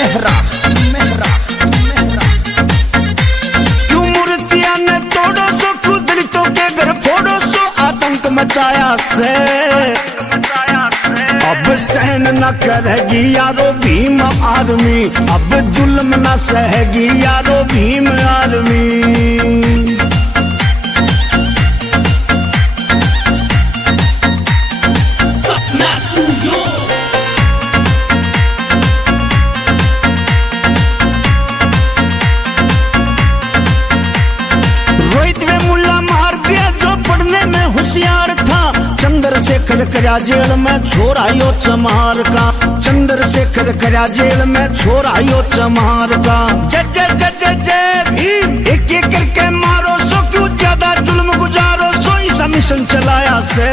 मेहरा मेहरा मेहरा। क्यों मूर्तियां ने तोड़ो सो, क्यों दलितों के घर फोड़ो सो, आतंक मचाया से अब सहन न करेगी यारो भीम आर्मी, अब जुल्म न सहेगी यारो भीम आर्मी। चंद्रशेखर करया जेल में छोरायो चमार का, चंद्रशेखर करया जेल में छोरायो चमार का। जय जय जय जय जय भीम, एक एक करके मारो सो, क्यों ज्यादा जुल्म गुजारो सो, ऐसा मिशन चलाया से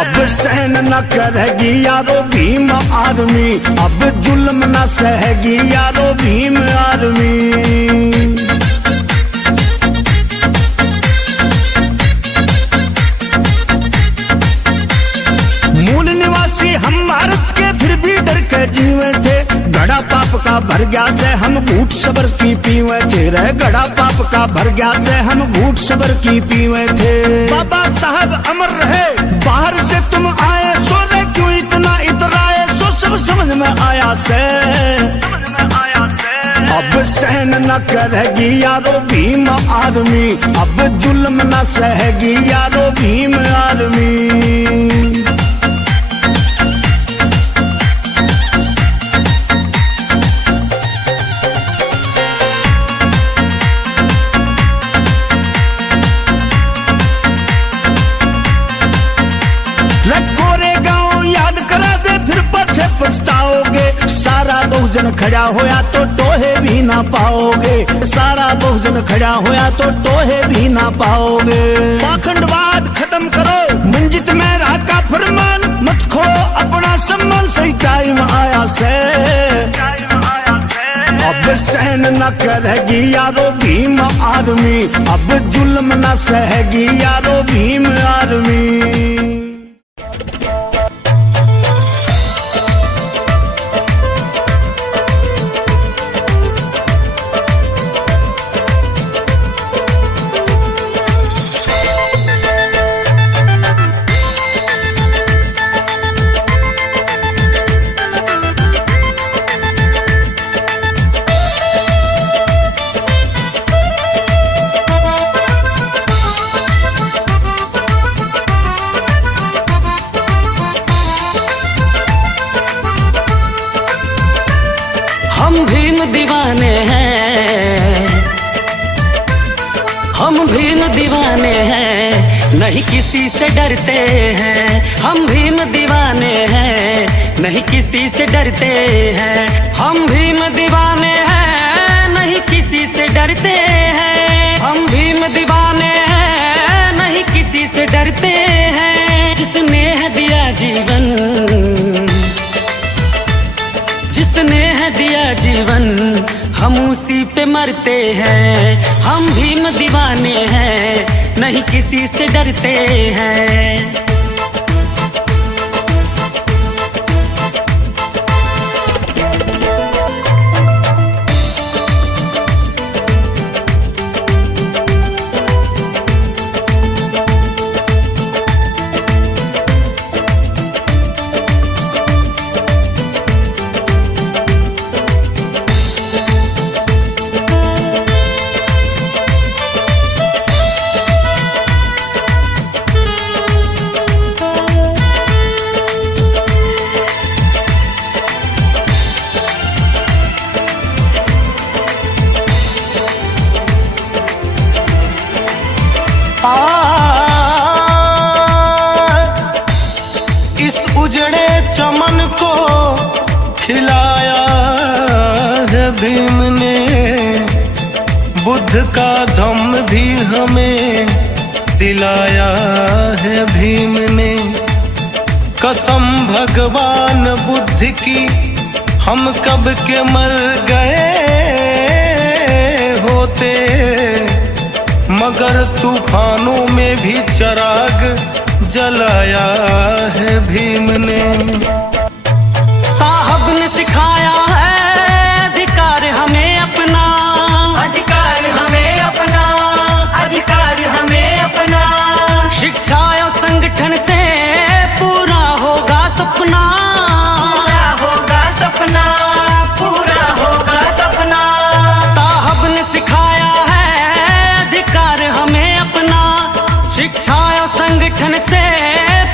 अब सहन न करेगी यारो भीम आर्मी, अब जुल्म न सहेगी यारो भीम आर्मी। हम भारत के फिर भी डर के जीवे थे, घड़ा पाप का भर गया से हम घूट सबर की पीवे थे रे, घड़ा पाप का भर गया से हम घूट सबर की पीवे थे। बाबा साहब अमर रहे, बाहर से तुम आए सो रे, क्यों इतना इतराए सो, सब समझ में आया से अब सहन न करेगी यारो भीम आर्मी, अब जुल्म न सहेगी यारो भीम आर्मी। पछताओगे, सारा बहुजन खड़ा होया तो टोहे भी ना पाओगे, सारा बहुजन खड़ा होया तो टोहे भी ना पाओगे। पाखंडवाद खत्म करो, मंजित में रहा का फरमान, मत खो अपना सम्मान, सही टाइम आया से अब सहन न करेगी यारो भीम आर्मी, अब जुल्म न सहेगी यारो भीम आर्मी। हम भीम दीवाने हैं, हम भीम दीवाने हैं, नहीं किसी से डरते हैं, हम भीम दीवाने हैं, नहीं किसी से डरते हैं, हम भीम दीवाने हैं, नहीं किसी से डरते हैं, हम भीम दीवाने हैं, नहीं किसी से डरते हैं। जिसने है दिया जीवन, जिसने है दिया जीवन, हम उसी पे मरते हैं, हम भीम दीवाने हैं, नहीं किसी से डरते हैं। इस उजड़े चमन को खिलाया है भीम ने, बुद्ध का धम्म भी हमें दिलाया है भीम ने। कसम भगवान बुद्ध की, हम कब के मर गए होते, मगर तूफानों में भी चिराग जलाया है भीम ने। साहब ने सिखाया से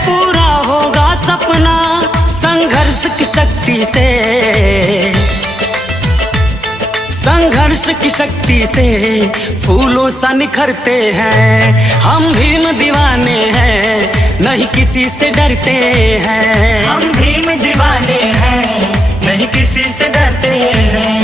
पूरा होगा सपना, संघर्ष की शक्ति से, संघर्ष की शक्ति से फूलों सा निखरते हैं। हम भीम दीवाने हैं, नहीं किसी से डरते हैं। हम भीम दीवाने हैं, नहीं किसी से डरते हैं।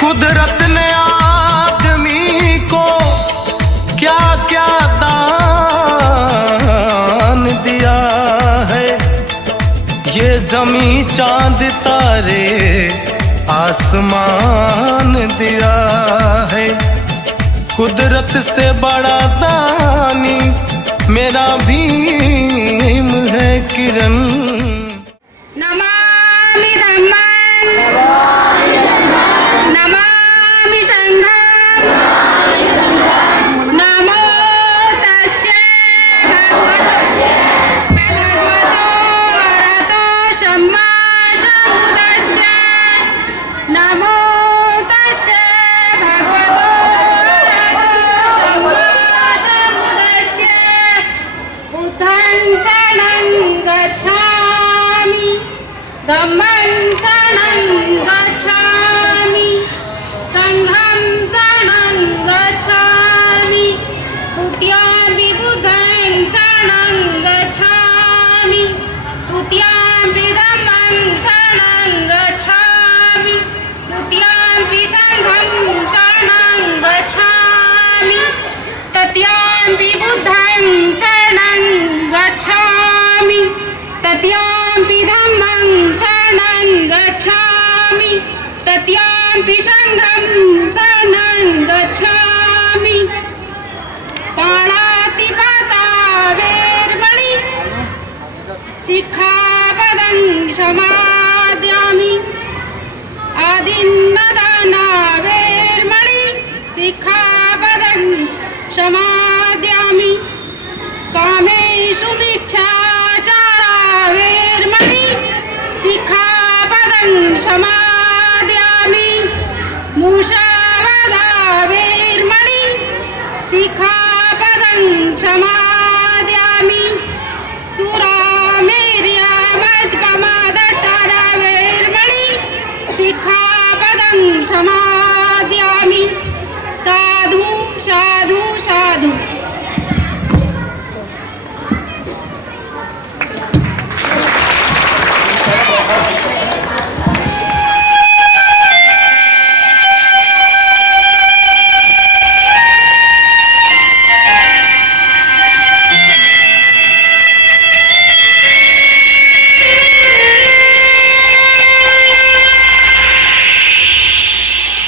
कुदरत ने आदमी को क्या क्या दान दिया है, ये जमी चांद तारे आसमान दिया है। कुदरत से बड़ा दानी मेरा भीम है किरण। नमामि धम्मं नमामि संघं नमो तस्यै भगवतो अरहतो सम्मा सम्बुद्तस्यै नमो तस्यै भगवतो अरहतो सम्मा सम्बुद्तस्यै बुद्धं शरणं गच्छामि धम्मं शरणं गच्छामि संघं शरणं गच्छामि तुतीयामपि बुद्धं शरणं गच्छामि तुतीयामपि धम्मं शरणं गच्छामि तुतीयामपि संघं शरणं गच्छामि तृतीयामपि बुद्धं शरणं गच्छामि तृतीयामपि धम्मं शरणं गच्छामि तृतीयामपि संघं शरणं गच्छामि। पाणातिपाता वेरमणि सिक्खापदं समादयामि आदिन्नदाना वेरमणि सिक्खापदं समादयामि कामेषु मिच्छाचारा वेरमणि सिक्खापदं समादयामि मुसावादा वेरमणि सिक्खापदं समादयामि सुरामेर्या मज्जपमादट्टारा वेरमणि सिक्खापदं समादयामि। साधु साधु साधु।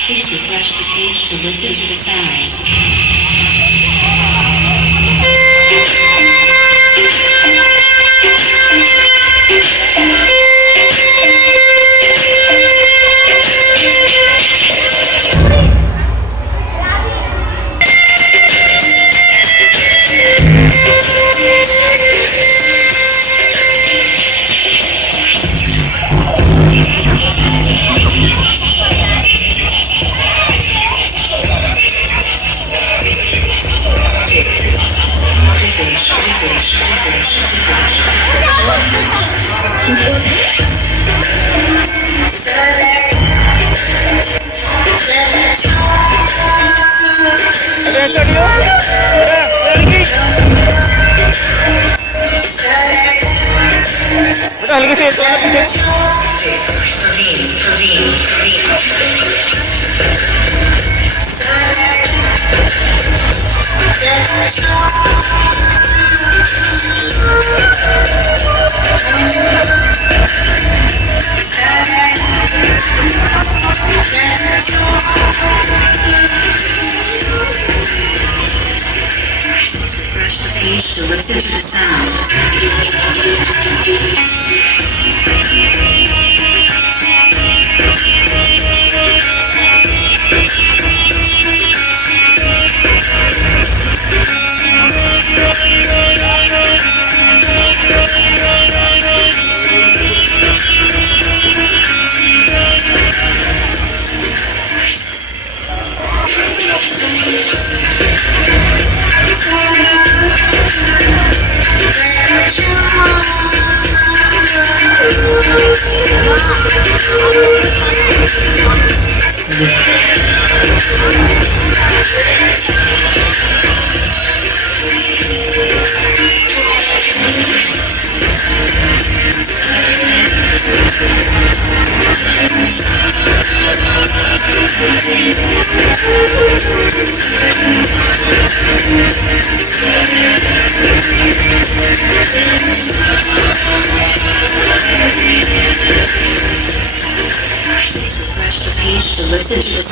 Please refresh the page to listen to the sounds. हल्के से Refresh the page to listen to the sound. Refresh the page to listen to the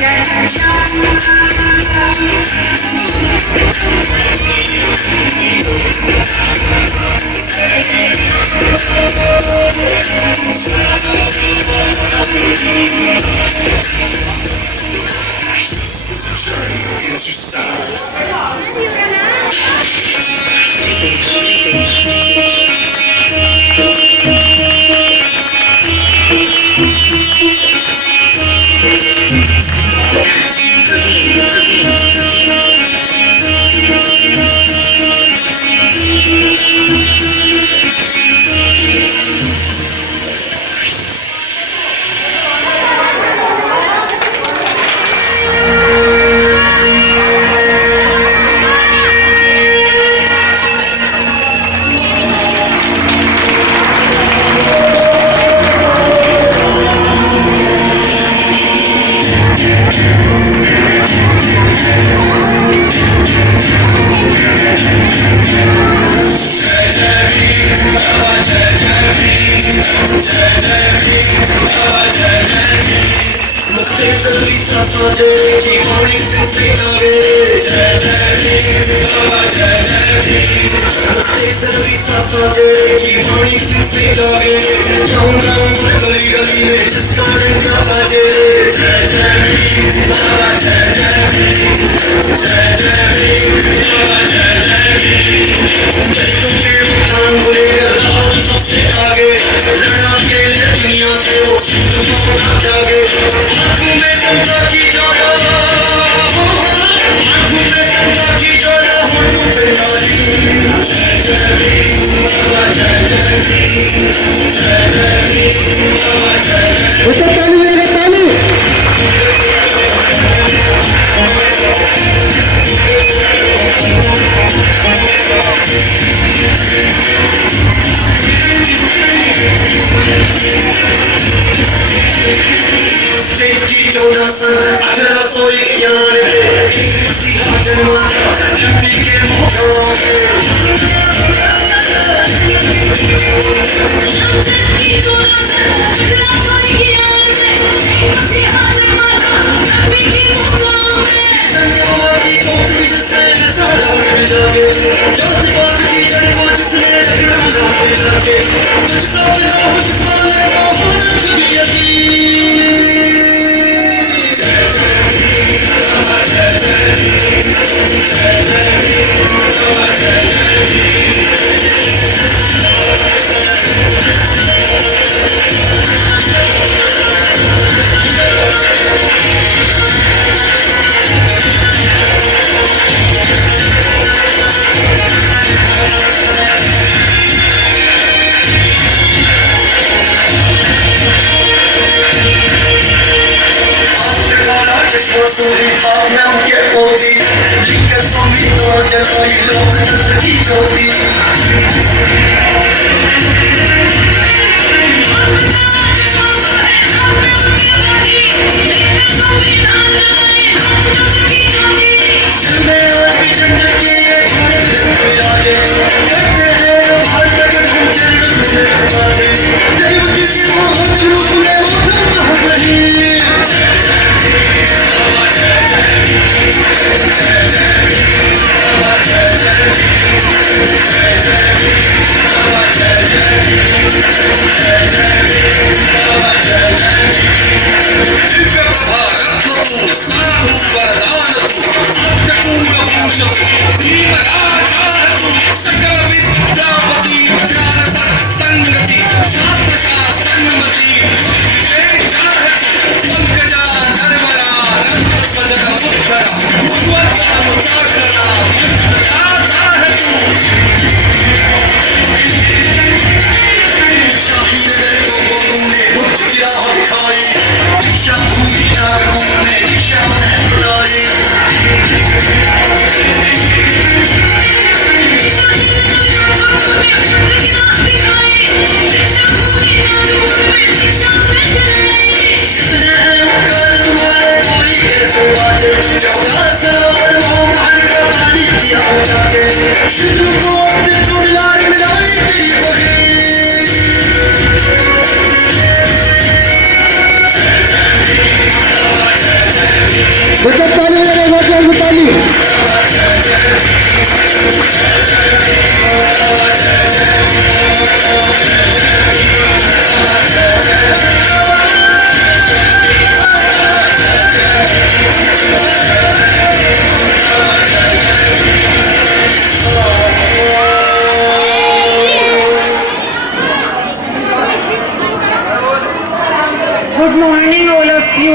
जय जय उससे ताली बजेगा, ताली। की 1491 मसीहा जन्मा एमपी के मुकाम बच्चा ताली बजेगा, बहुत जोर से ताली। Good morning all of you.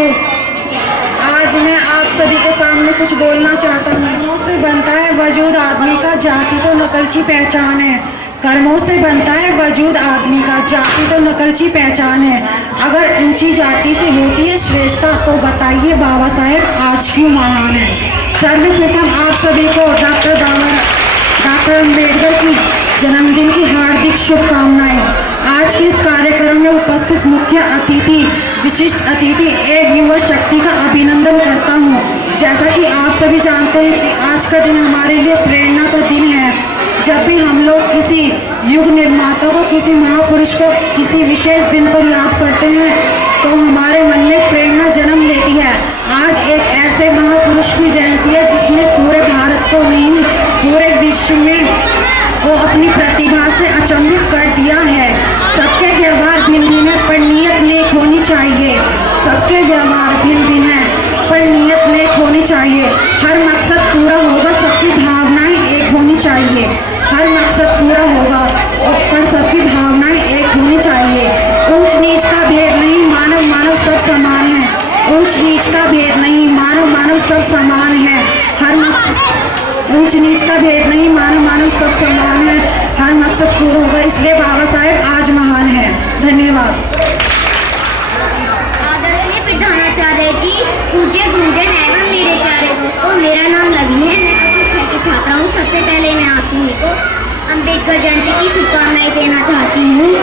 आज मैं आप सभी के सामने कुछ बोलना चाहता हूँ। कर्मों से बनता है वजूद आदमी का, जाति तो नकलची पहचान है। कर्मों से बनता है वजूद आदमी का, जाति तो नकलची पहचान है। अगर ऊंची जाति से होती है श्रेष्ठता तो बताइए बाबा साहेब आज क्यों महान है। सर्वप्रथम आप सभी को डॉक्टर अम्बेडकर की जन्मदिन की हार्दिक शुभकामनाएं। आज के इस कार्यक्रम में उपस्थित मुख्य अतिथि, विशिष्ट अतिथि एवं युवा शक्ति का अभिनंदन करता हूं। जैसा कि आप सभी जानते हैं कि आज का दिन हमारे लिए प्रेरणा का दिन है। जब भी हम लोग किसी युग निर्माता को, किसी महापुरुष को किसी विशेष दिन पर याद करते हैं तो हमारे मन में प्रेरणा जन्म लेती है। आज एक ऐसे महापुरुष की जयंती है जिसने पूरे भारत को नहीं पूरे विश्व में वो अपनी प्रतिभा से अचंभित कर दिया है। सबके व्यवहार भिन्न भिन्न है पर नीयत नेक होनी चाहिए। सबके व्यवहार भिन्न भिन्न है पर नीयत नेक होनी चाहिए। हर मकसद पूरा होगा, सबकी भावनाएं एक होनी चाहिए। हर मकसद पूरा होगा पर सबकी भावनाएं एक होनी चाहिए। ऊंच नीच का भेद नहीं, मानव मानव सब समान है। ऊंच नीच का भेद नहीं, मानव मानव सब समान है। हर मकसद ऊंच नीच का भेद नहीं, मानव मानव सब समान है। हर मकसद पूरा होगा, इसलिए बाबा साहेब आज महान है। धन्यवाद। आदरणीय प्रधानाचार्य जी, पूज्य गुरुजन एवं मेरे प्यारे दोस्तों, मेरा नाम लवी है। मैं कक्षा 6 की छात्रा हूँ। सबसे पहले मैं आप सभी को अम्बेडकर जयंती की शुभकामनाएं देना चाहती हूँ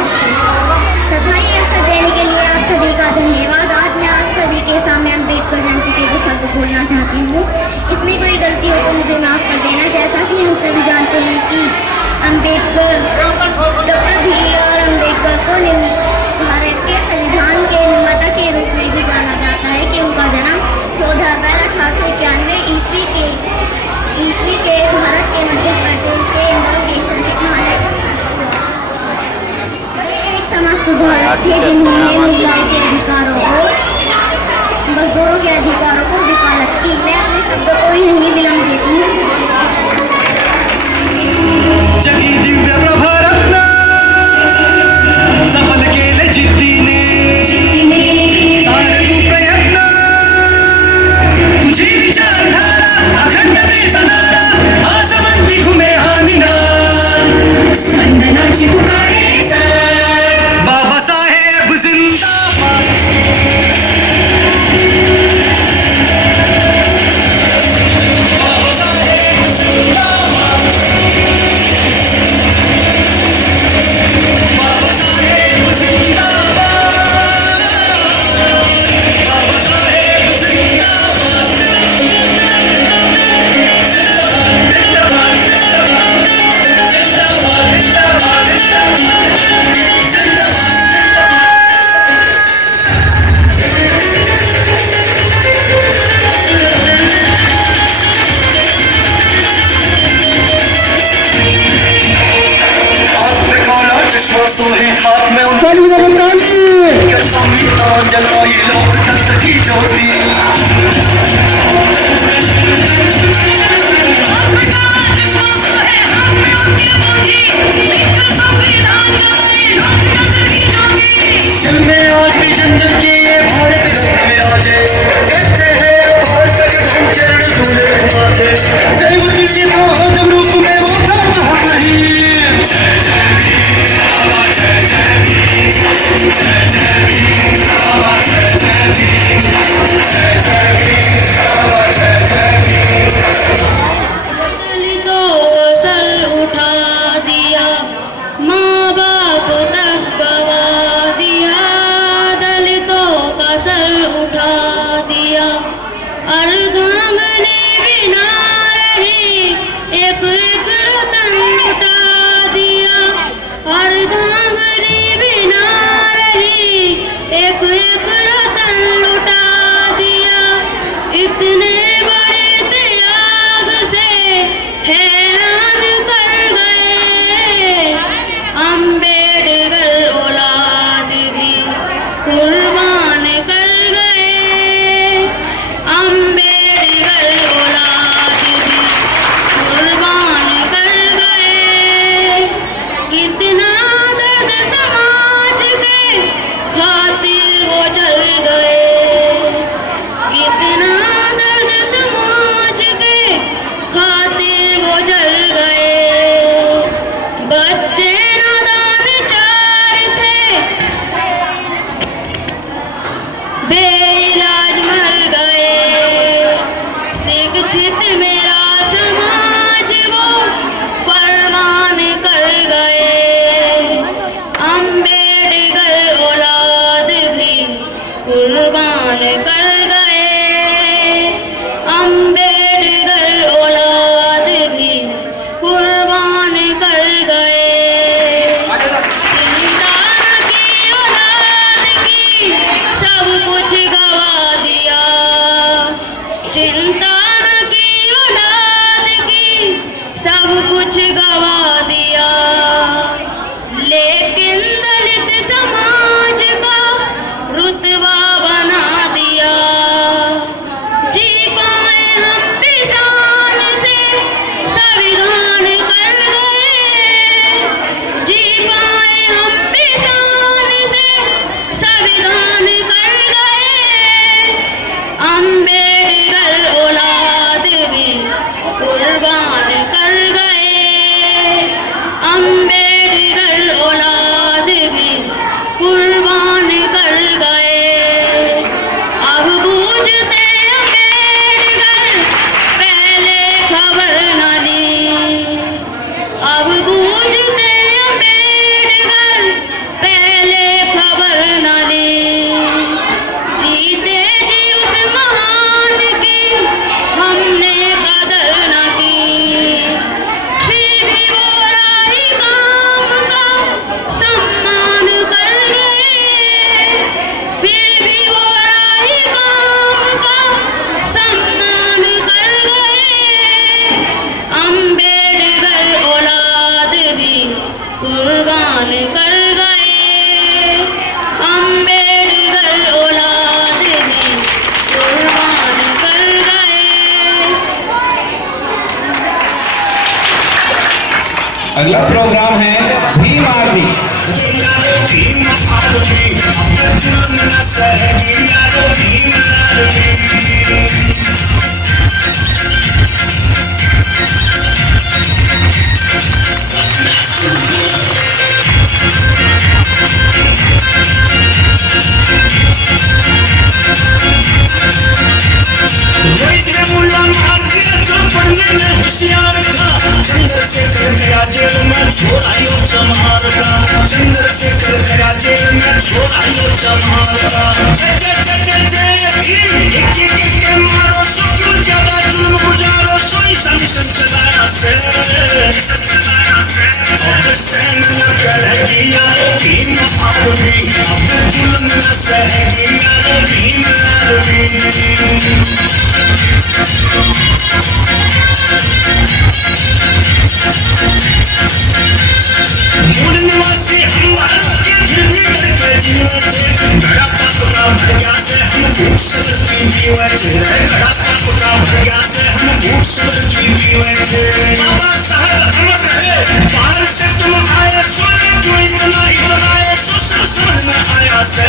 तथा ये अवसर देने के लिए आप सभी का धन्यवाद। आज मैं आप सभी के सामने अम्बेडकर जयंती के कुछ शब्द बोलना चाहती हूँ। इसमें कोई गलती हो तो मुझे माफ़ कर देना। जैसा कि हम सभी जानते हैं कि अम्बेडकर, डॉक्टर BR अम्बेडकर को भारत के संविधान के निर्माता के रूप में भी जाना जाता है कि उनका जन्म 14 अप्रैल 1891 ईस्वी के भारत के मध्य प्रदेश के इंदौर के समीप महानगर एक समाज सुधारक थे जिन्होंने महिलाओं के अधिकारों को, मजदूरों के अधिकारों को वकालत की। मैं अपने शब्दों को ही नहीं विलंब देती हूँ। जगी दिव्य प्रभारत्न सफल केले जिद्दीने सारथी प्रयत्न तुझी विचारधारा अखंड देशनारा आसमंती घुमे हानिना स्पंदनाची पुकारे बाबासाहेब जिंदाबाद। बाबासाहेब जिंदाबाद। बाबासाहेब जिंदाबाद। बाबासाहेब हाथ में उनके ताली बजाकर ताली। संविधान जलाए लोकतंत्र की ज्योति। दिल में आज भी जन जन के ये भारत रत्न विराजे। कहते हैं भारत के धन चरण धूले घुमाते। देव दिल्ली को आदम रूप में वो था महामहिम। जय जय भीम बाबा, जय जय भीम। जय जय भीम बाबा, जय जय भीम। जय जय भीम बाबा, जय जय भीम। दलितों का सर उठा दिया, माँ बाप तक गवा दिया। दलितों का सर उठा दिया, अर्धांगनी बिना रही, एक एक रतन लुटा दिया। अर्धांगनी बिना रही, एक एक रतन लुटा दिया। इतने बड़े त्याग से हैरान कर गए, अम्बेडकर औलाद भी कुर्बान कर गए। अम्बेडकर औलाद भी कुर्बान कर गए। कितना दर्द समाज के खातिर वो जल गए। कितना दर्द समाज के खातिर वो जल गए। बच्चे नादान चार थे, बेइलाज मर गए। शिक्षित मेरा समाज वो फरमान कर गए। अम्बेडकर औलाद भी कुर्बान कर गए। अम्बेडकर औलाद भी कुर्बान कर गए। चिंता न की औलाद की, सब कुछ गवा दिया। चिंता न की औलाद की, सब कुछ गवा दिया। लेकिन दलित समाज का रुतबा बना दिया। जी पाए हम भी शान से, संविधान कर गए। जी पाए हम भी शान से, संविधान कर गए। अम्बेडकर औलाद भी कुर्बान कर गए। अम्बेडकर अगला प्रोग्राम है भीम आर्मी। होशियार था चंद्रशेखर गया जेल में छोड़ायो चमार का, चंद्रशेखर गया जेल में छोड़ायो चमार का। जय जय जय जय जय भीम, के मारो सो क्यों ज्यादा जुल्म गुजारो, सोई संसन चलाया से अब सहन न करेगी यारो भीम आर्मी, अब जुल्म न सहेगी यारो भीम आर्मी। मूल निवासी हम भारत के फिर भी करके जीवे थे, बड़ा पाप का भैया से हम भूख सबर की पीवे थे, बड़ा पाप का भैया से हम भूख सबर की पीवे थे। बाबा साहब अमर रहे, बाहर से तुम आए सोने जो इतना इतनाए सोचना समझ में आया से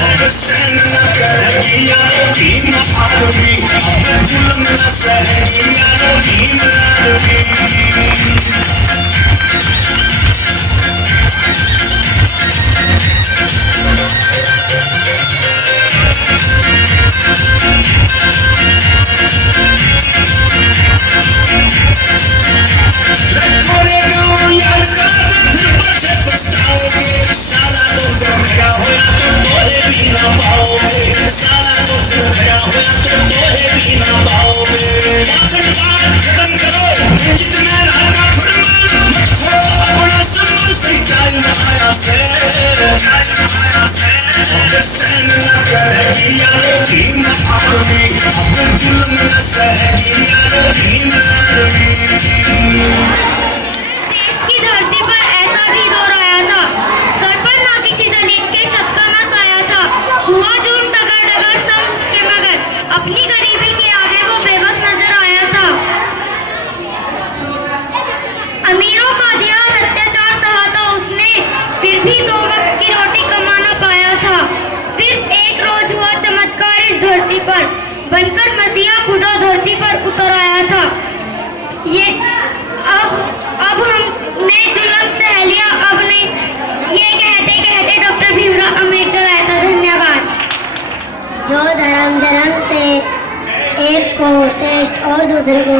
अब सहन न करेगी यारो भीम आर्मी, अब जुल्म न सहेगी यारो भीम आर्मी। साला दोस्त खड़ा होया तो तोहे भी ना पाओगे, साला दोस्त खड़ा होया तो तोहे भी ना पाओगे। बात खत्म करो, जितना रहता फरमान मत खोलो अपना सम्मान, सच्चाई में आया से अब सहन न करेगी यारो भीम आर्मी, अब जुल्म न सहेगी यारो भीम आर्मी। देश की धरती पर ऐसा भी दौर आया था, सर पर ना किसी दलित के छत का ना साया था, हुआ जुर्म डगर डगर सब उसके मगर, अपनी गरीबी के आगे वो बेबस नजर आया था। अमीरों का दिया अत्याचार सहा था उसने, फिर भी 2 वक्त की रोटी कमाना पाया था। फिर एक रोज हुआ चमत्कार इस धरती पर, बनकर मसीहा खुदा धरती पर उतर आया था। ये अब हमने जुल्म सह लिया, अब नहीं, ये कहते कहते डॉक्टर भीमराव अम्बेडकर आया था। धन्यवाद। जो धर्म जन्म से एक को श्रेष्ठ और दूसरे को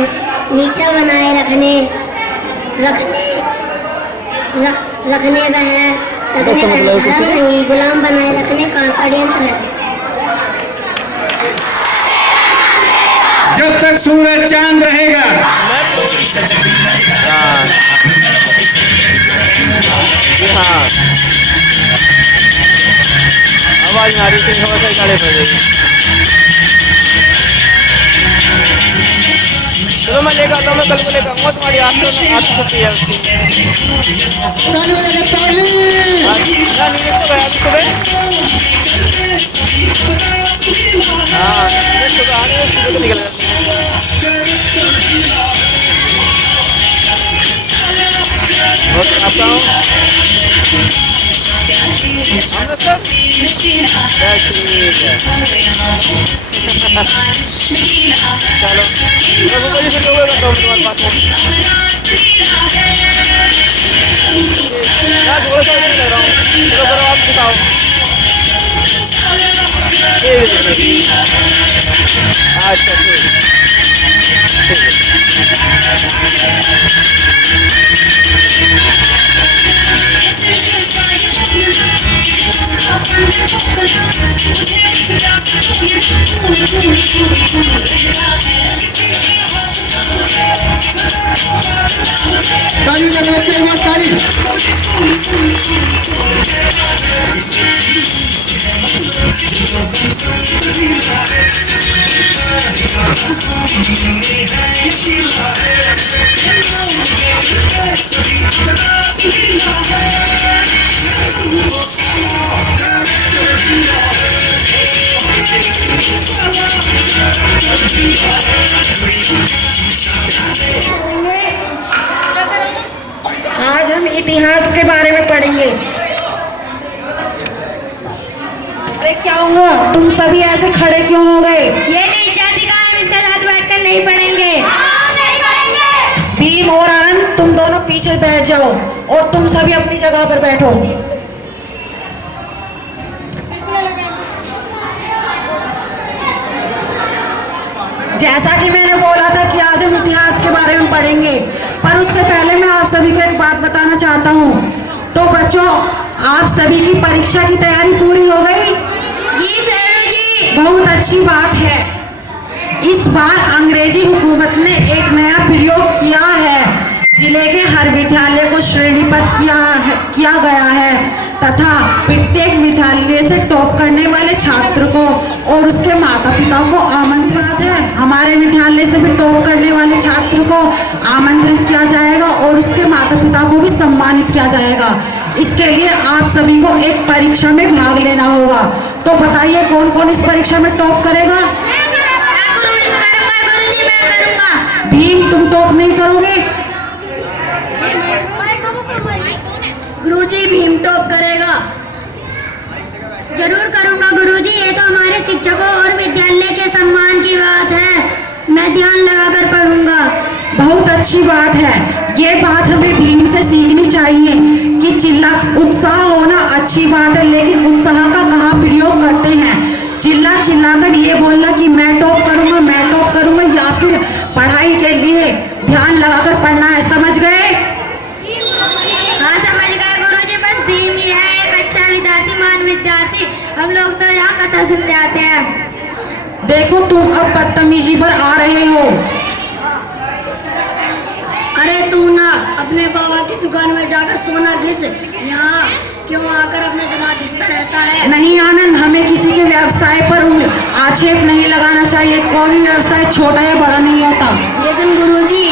नीचा बनाए रखने वह धर्म नहीं गुलाम बनाए रखने का षड्यंत्र है। जब तक सूरज चांद रहेगा आवाज आ रही थी, खबर से गाड़ी पड़ गई। चलो मैं लेकर आता हूँ, मैं कल को लेकर आऊँगा तुम्हारी आप छुट्टी है उसकी। हाँ सुबह आने सुबह को निकल आता हूँ। चलो मैं फिर लोगों का तुम्हारे पास थोड़ा सा नहीं लग रहा हूँ। चलो करो आप दिखाओ। अच्छा ताली लगाते हुए ताली। इतिहास के बारे में पढ़ेंगे। अरे क्या हुआ, तुम सभी ऐसे खड़े क्यों हो गए? ये नीच जाति का, हम इसके साथ बैठकर नहीं पढ़ेंगे। नहीं पढ़ेंगे। भीम और आनंद, तुम दोनों पीछे बैठ जाओ और तुम सभी अपनी जगह पर बैठो। जैसा कि मैंने बोला था कि आज हम इतिहास के बारे में पढ़ेंगे, पर उससे पहले मैं आप सभी को एक बात बताना चाहता हूँ। तो बच्चों, आप सभी की परीक्षा की तैयारी पूरी हो गई? जी सर जी। बहुत अच्छी बात है। इस बार अंग्रेजी हुकूमत ने एक नया प्रयोग किया है। जिले के हर विद्यालय को श्रेणीबद्ध किया गया है तथा प्रत्येक विद्यालय से टॉप करने वाले छात्र को और उसके माता पिता को आमंत्रित है। हमारे विद्यालय से भी टॉप करने वाले छात्र को आमंत्रित किया जाएगा और उसके माता पिता को भी सम्मानित किया जाएगा। इसके लिए आप सभी को एक परीक्षा में भाग लेना होगा। तो बताइए, कौन कौन इस परीक्षा में टॉप करेगा? गुरुजी, मैं करूंगा। भीम, तुम टॉप नहीं करोगे? गुरुजी, भीम टॉप करेगा। जरूर करूंगा गुरुजी, ये तो हमारे शिक्षकों और विद्यालय के सम्मान की बात है। मैं ध्यान लगाकर पढ़ूंगा। बहुत अच्छी बात है। ये बात हमें भीम से सीखनी चाहिए कि उत्साह होना अच्छी बात है, लेकिन उत्साह का कहाँ प्रयोग करते हैं। चिल्लाकर ये बोलना कि मैं टॉप करूंगा या फिर पढ़ाई के लिए ध्यान लगाकर पढ़ना है। समझ गए? हाँ समझ गए गुरुजी। बस भीम ही है एक अच्छा विद्यार्थी, महान विद्यार्थी। हम लोग तो यहाँ कथा सुन रहे आते हैं। देखो, तुम अब बदतमीजी पर आ रहे हो। अरे तू ना अपने बाबा की दुकान में जाकर सोना घिस, यहाँ क्यों आकर अपने दिमाग घिसता रहता है? नहीं आनंद, हमें किसी के व्यवसाय पर आक्षेप नहीं लगाना चाहिए। कोई भी व्यवसाय छोटा या बड़ा नहीं होता। लेकिन गुरुजी,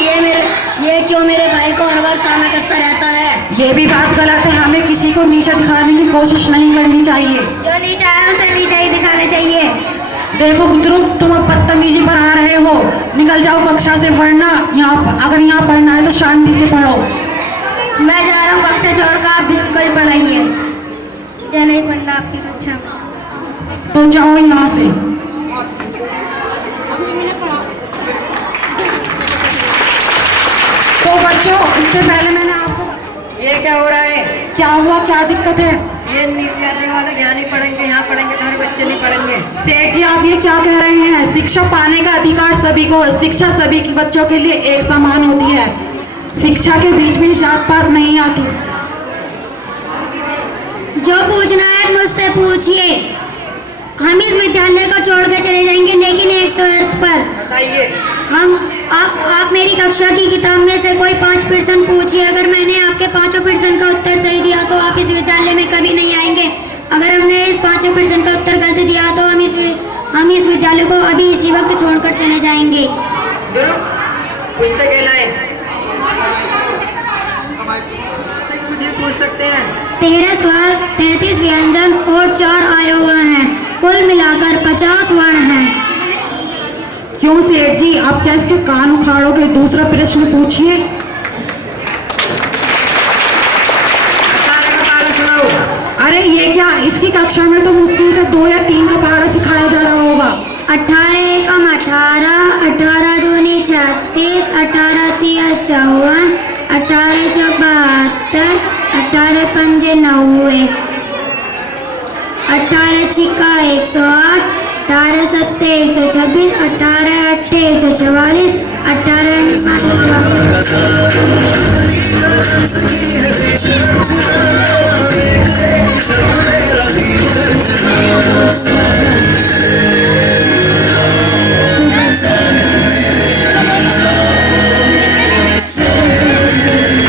ये क्यों मेरे भाई को हर बार ताना कसता रहता है? ये भी बात गलत है। हमें किसी को नीचा दिखाने की कोशिश नहीं करनी चाहिए। जो नीचा है उसे नीचा ही दिखाना चाहिए। देखो ध्रुव, तुम अब बदतमीजी पर आ रहे हो। निकल जाओ कक्षा से, वरना अगर यहाँ पढ़ना है तो शांति से पढ़ो। मैं जा रहा हूँ कक्षा छोड़कर, आप भीम को ही पढ़ाइए। मुझे नहीं पढ़ना आपकी कक्षा में। तो जाओ यहाँ से। तो बच्चों, इससे पहले मैंने आपको, ये क्या हो रहा है? क्या हुआ, क्या दिक्कत है? ये नीचे जाने वाले यहाँ नहीं पढ़ेंगे, यहाँ पढ़ेंगे, तुम्हारे बच्चे नहीं पढ़ेंगे। सेठ जी, आप ये क्या कह रहे हैं? शिक्षा पाने का अधिकार सभी को है। शिक्षा सभी के बच्चों के लिए एक समान होती है। शिक्षा के बीच में जात पात नहीं आती। जो पूछना है मुझसे पूछिए। हम इस विद्यालय को छोड़ कर चले जाएंगे, लेकिन एक शर्त पर। बताइए। आप मेरी कक्षा की किताब में से कोई 5% पूछिए। अगर मैंने आपके 5% का उत्तर सही दिया तो आप इस विद्यालय में कभी नहीं आएंगे। अगर हमने इस 5% का उत्तर गलत दिया तो हम इस विद्यालय को अभी इसी वक्त छोड़कर चले जाएंगे। ध्रुव, पूछते कहलाए। मुझे पूछ सकते हैं। 13 स्वर, 33 व्यंजन और 4 अवयव हैं। कुल मिलाकर 50 वर्ण हैं। क्यों सेठ जी, आप क्या इसके कान उखाड़ोगे? दूसरा प्रश्न पूछिए। अरे ये क्या, इसकी कक्षा में तो मुश्किल से 2 या 3 का पहाड़ा सिखाया जा रहा होगा। 18 एकम 18, 18 दूनी 36, 18 तिया 54, 18 चौक 72, 18 पंजे 90, 18 छिक्का 108, 18 सत्ते 126, 18 अट्ठे 144,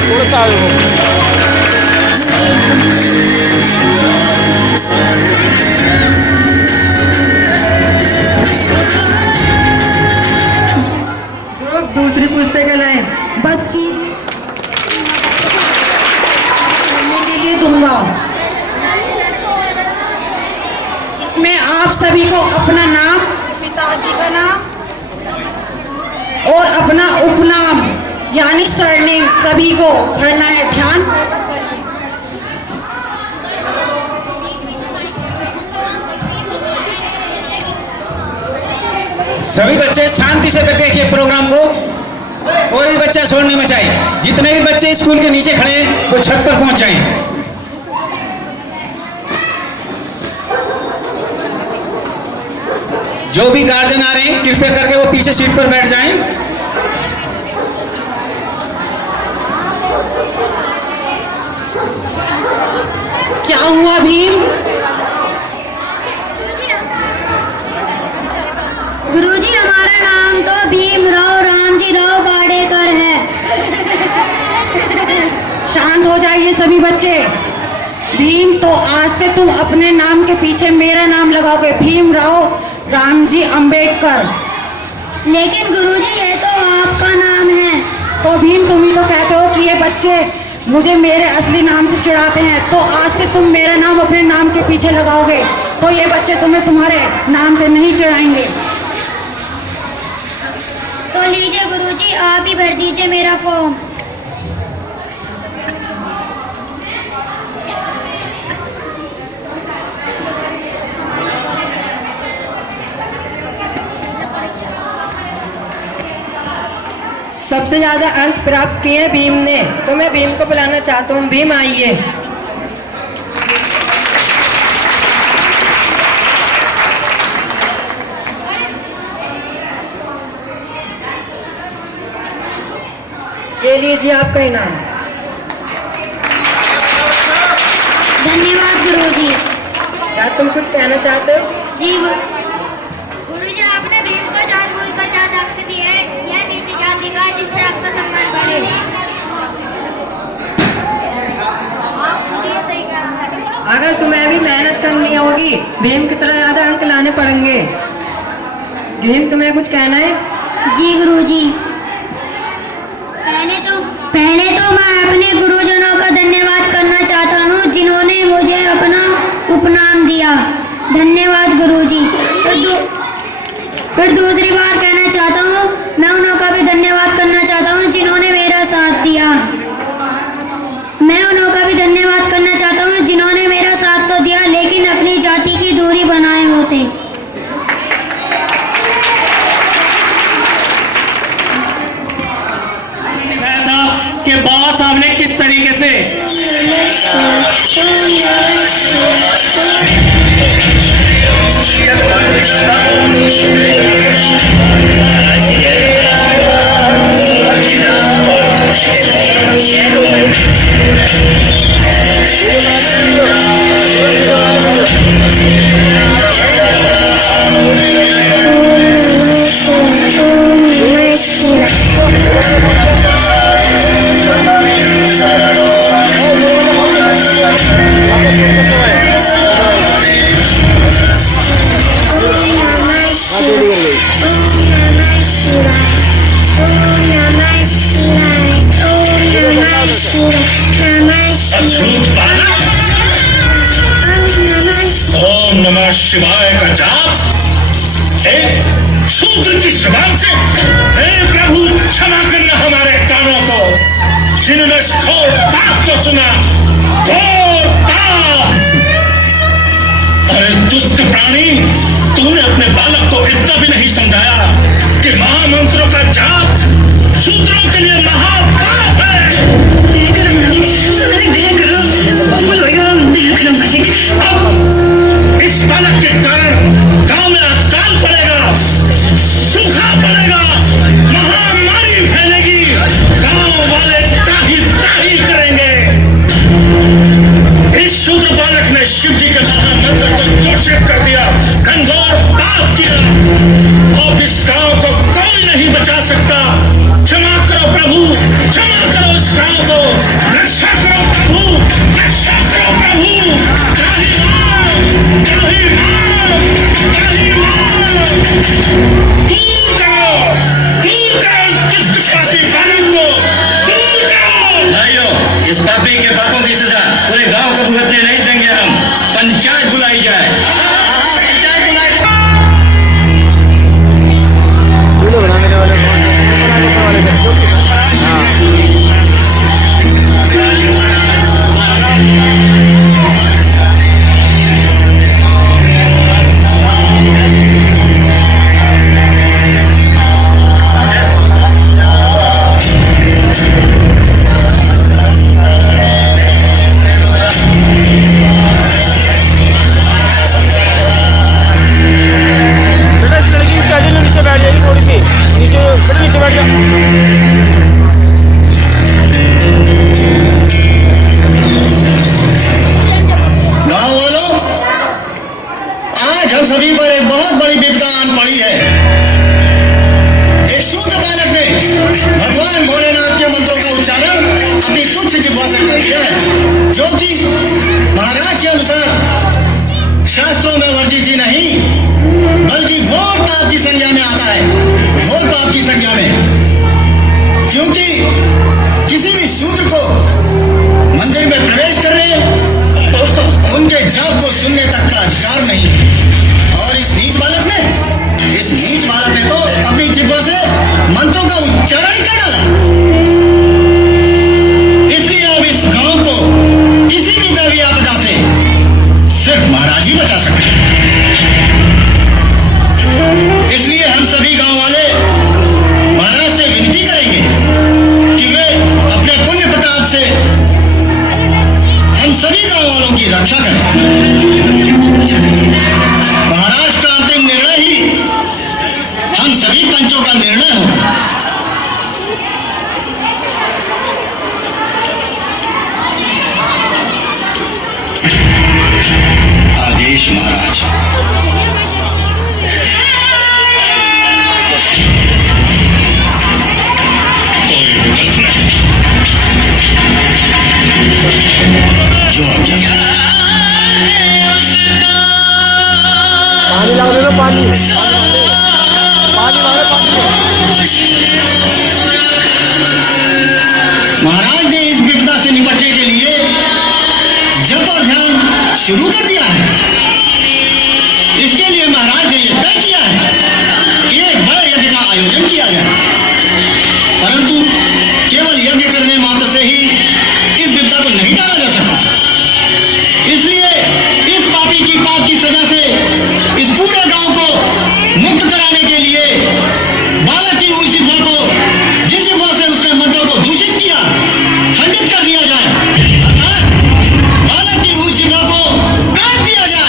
थोड़ा सा आगे हो। दूसरी पुस्तक लाए। बस कीजिए, पढ़ने के लिए दूंगा। इसमें आप सभी को अपना नाम, पिताजी का नाम और अपना उपनाम यानी सरनेम सभी को पढ़ना है। ध्यान। सभी बच्चे शांति से देखिए प्रोग्राम को, कोई भी बच्चा शोर नहीं मचाए। जितने भी बच्चे स्कूल के नीचे खड़े हैं वो छत पर पहुंच जाएं। जो भी गार्जियन आ रहे हैं कृपया करके वो पीछे सीट पर बैठ जाएं। क्या हुआ भीम? गुरुजी हमारा नाम तो भीमराव रामजी राव बाड़ेकर है। शांत हो जाइए सभी बच्चे। भीम, तो आज से तुम अपने नाम के पीछे मेरा नाम लगाओगे, भीमराव रामजी अंबेडकर। लेकिन गुरुजी ये तो आपका नाम है। तो भीम, तुम ही तो कहते हो कि ये बच्चे मुझे मेरे असली नाम से चिढ़ाते हैं, तो आज से तुम मेरा नाम अपने नाम के पीछे लगाओगे तो ये बच्चे तुम्हें तुम्हारे नाम से नहीं चिढ़ाएंगे। तो लीजिए गुरुजी, आप ही भर दीजिए मेरा फॉर्म। सबसे ज्यादा अंक प्राप्त किए भीम ने, तो मैं भीम को बुलाना चाहता हूँ। भीम आइए। ये लीजिए आपका इनाम। धन्यवाद गुरुजी। क्या तुम कुछ कहना चाहते हो? जी गुरुजी, आपने भीम को जानबूझकर ज्यादा अंक दिए हैं। यह नीति जाति का है, जिससे आपका सम्मान बढ़े। अगर तुम्हें भी मेहनत करनी होगी, भीम की तरह ज्यादा अंक लाने पड़ेंगे। भीम, तुम्हें कुछ कहना है? जी गुरुजी, पहले तो मैं अपने गुरुजनों का धन्यवाद करना चाहता हूँ, जिन्होंने मुझे अपना उपनाम दिया। धन्यवाद गुरुजी। फिर दूसरी बार कहना चाहता हूँ, मैं उन्हों का भी धन्यवाद करना चाहता हूँ जिन्होंने मेरा साथ दिया। मैं उन्हों का भी धन्यवाद करना चाहता हूँ जिन्होंने मेरा साथ तो दिया, लेकिन अपनी जाति की दूरी बनाए होते। कि बाबा साहब ने किस तरीके से ओम नमः शिवाय का जाप एक शूद्र की जुबान से। हे प्रभु, क्षमा करना हमारे कानों को, जिन्होंने घोर पाप तो सुना, घोर पाप। अरे दुष्ट प्राणी, तूने अपने बालक को इतना भी नहीं समझाया कि महामंत्रों का जाप शूद्रों के लिए महापाप है। अब इस बालक के कारण गांव में अकाल पड़ेगा, सूखा पड़ेगा, महामारी फैलेगी, गांव वाले त्राही करेंगे। इस शूद्र बालक ने शिव जी के महामंत्र को दूषित कर दिया, घनघोर पाप किया। अब इस गांव को कोई नहीं बचा सकता। क्षमा करो प्रभु, क्षमा करो इस गांव को, रक्षा करो प्रभु, रक्षा करो प्रभु। त्राही मां, त्राही मां, त्राही मां। दूर करो दुष्ट पापी बालक को, दूर करो। भाइयों, इस पापी के पापों की सजा पूरे गांव को भुगतने नहीं देंगे हम। पंचायत बुलाई जाए। वीडियो बनाने वाले कौन है? की रक्षा करें। महाराज का अंतिम निर्णय ही हम सभी पंचों का निर्णय होगा। आदेश महाराज। जो पानी ला दे, पानी पानी ला दे, पानी। महाराज ने इस विपदा से निपटने के लिए जप और ध्यान शुरू कर दिया है। इसके लिए महाराज ने यह तय किया है कि एक बड़े यज्ञ का आयोजन किया जाए, परंतु केवल यज्ञ करने मात्र से ही इस विपदा को नहीं टाला जा सकता। इसलिए इस पापी की पाप की सजा से इस पूरे गांव को मुक्त कराने के लिए बालक की हुई सिफर को जिस जिफा से उसने मंत्रों को दूषित किया, खंडित कर दिया जाए, अर्थात बालक की हुई सिफर को काट दिया जाए।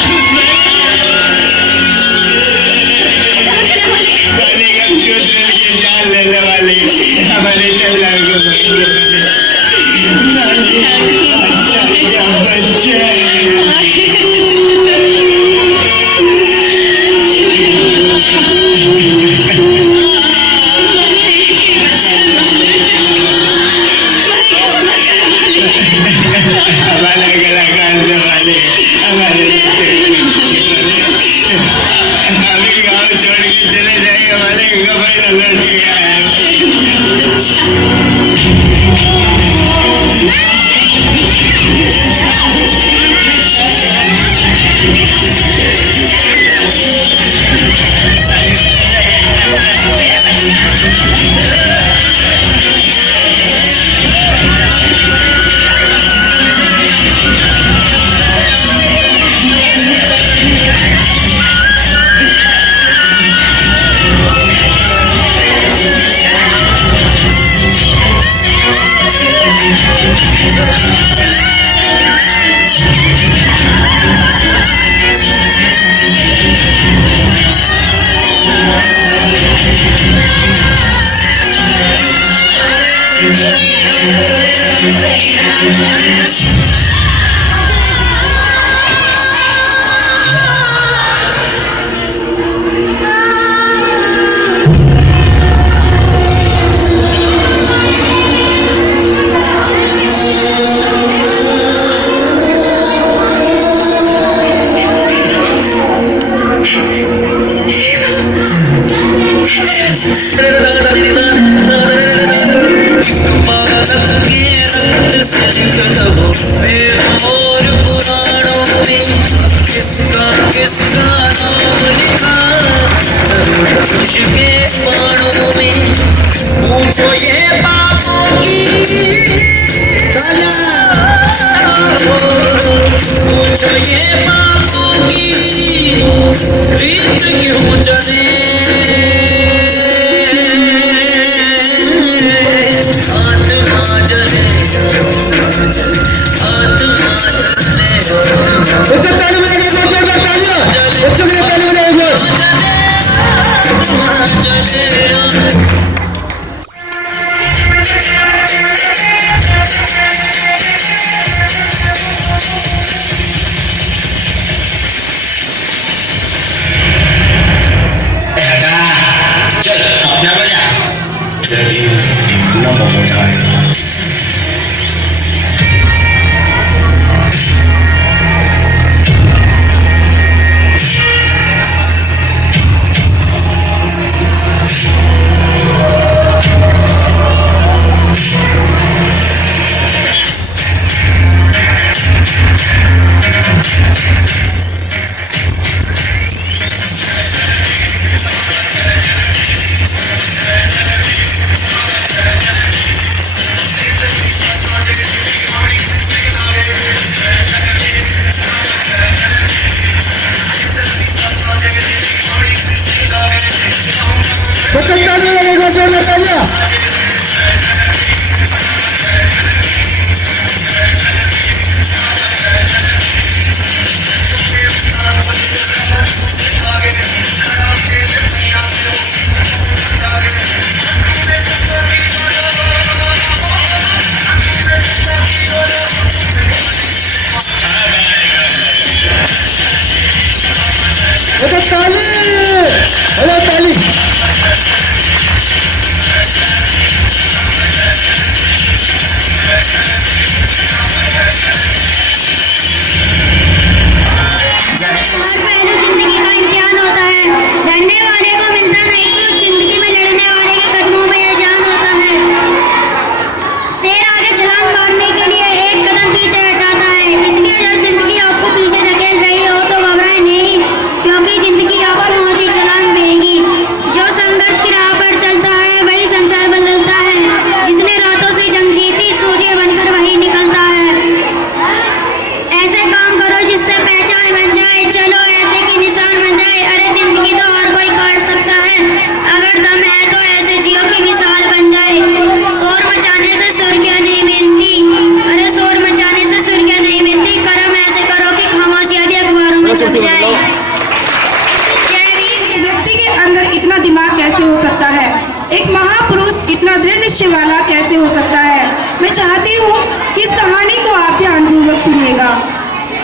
हेलो ताली। हर पहलू जिंदगी का इम्तिहान होता है। डरने वाले को मिलता नहीं कुछ, जिंदगी में लड़ने वाले के कदमों में ये जान होता है। शेर आगे छलांग मारने के लिए एक कदम पीछे हटाता है। इसलिए जब जिंदगी आपको पीछे धकेल रही हो तो घबराए नहीं, क्योंकि जिंदगी आपको ऊंची छलांग देगी। जो संघर्ष की राह पर चलता है वही संसार बदलता है। जिसने रातों से जंग जीती सूर्य बनकर वही निकलता है। ऐसे काम करो जिससे पहचान बन जाए, चलो ऐसे की निशान बन जाए। अरे जिंदगी तो हर कोई काट सकता है, अगर दम है तो ऐसे जियो की मिसाल बन जाए। शोर मचाने से सुर्खियां नहीं मिलती, अरे शोर मचाने से सुर्खियां नहीं मिलती। कर्म ऐसे करो कि खामोशियां भी अखबारों में छप जाए। व्यक्ति के अंदर इतना दिमाग कैसे हो सकता है? एक महापुरुष इतना दृढ़ निश्चय वाला कैसे हो सकता है? मैं चाहती हूँ कि इस कहानी को आप ध्यानपूर्वक सुनिएगा।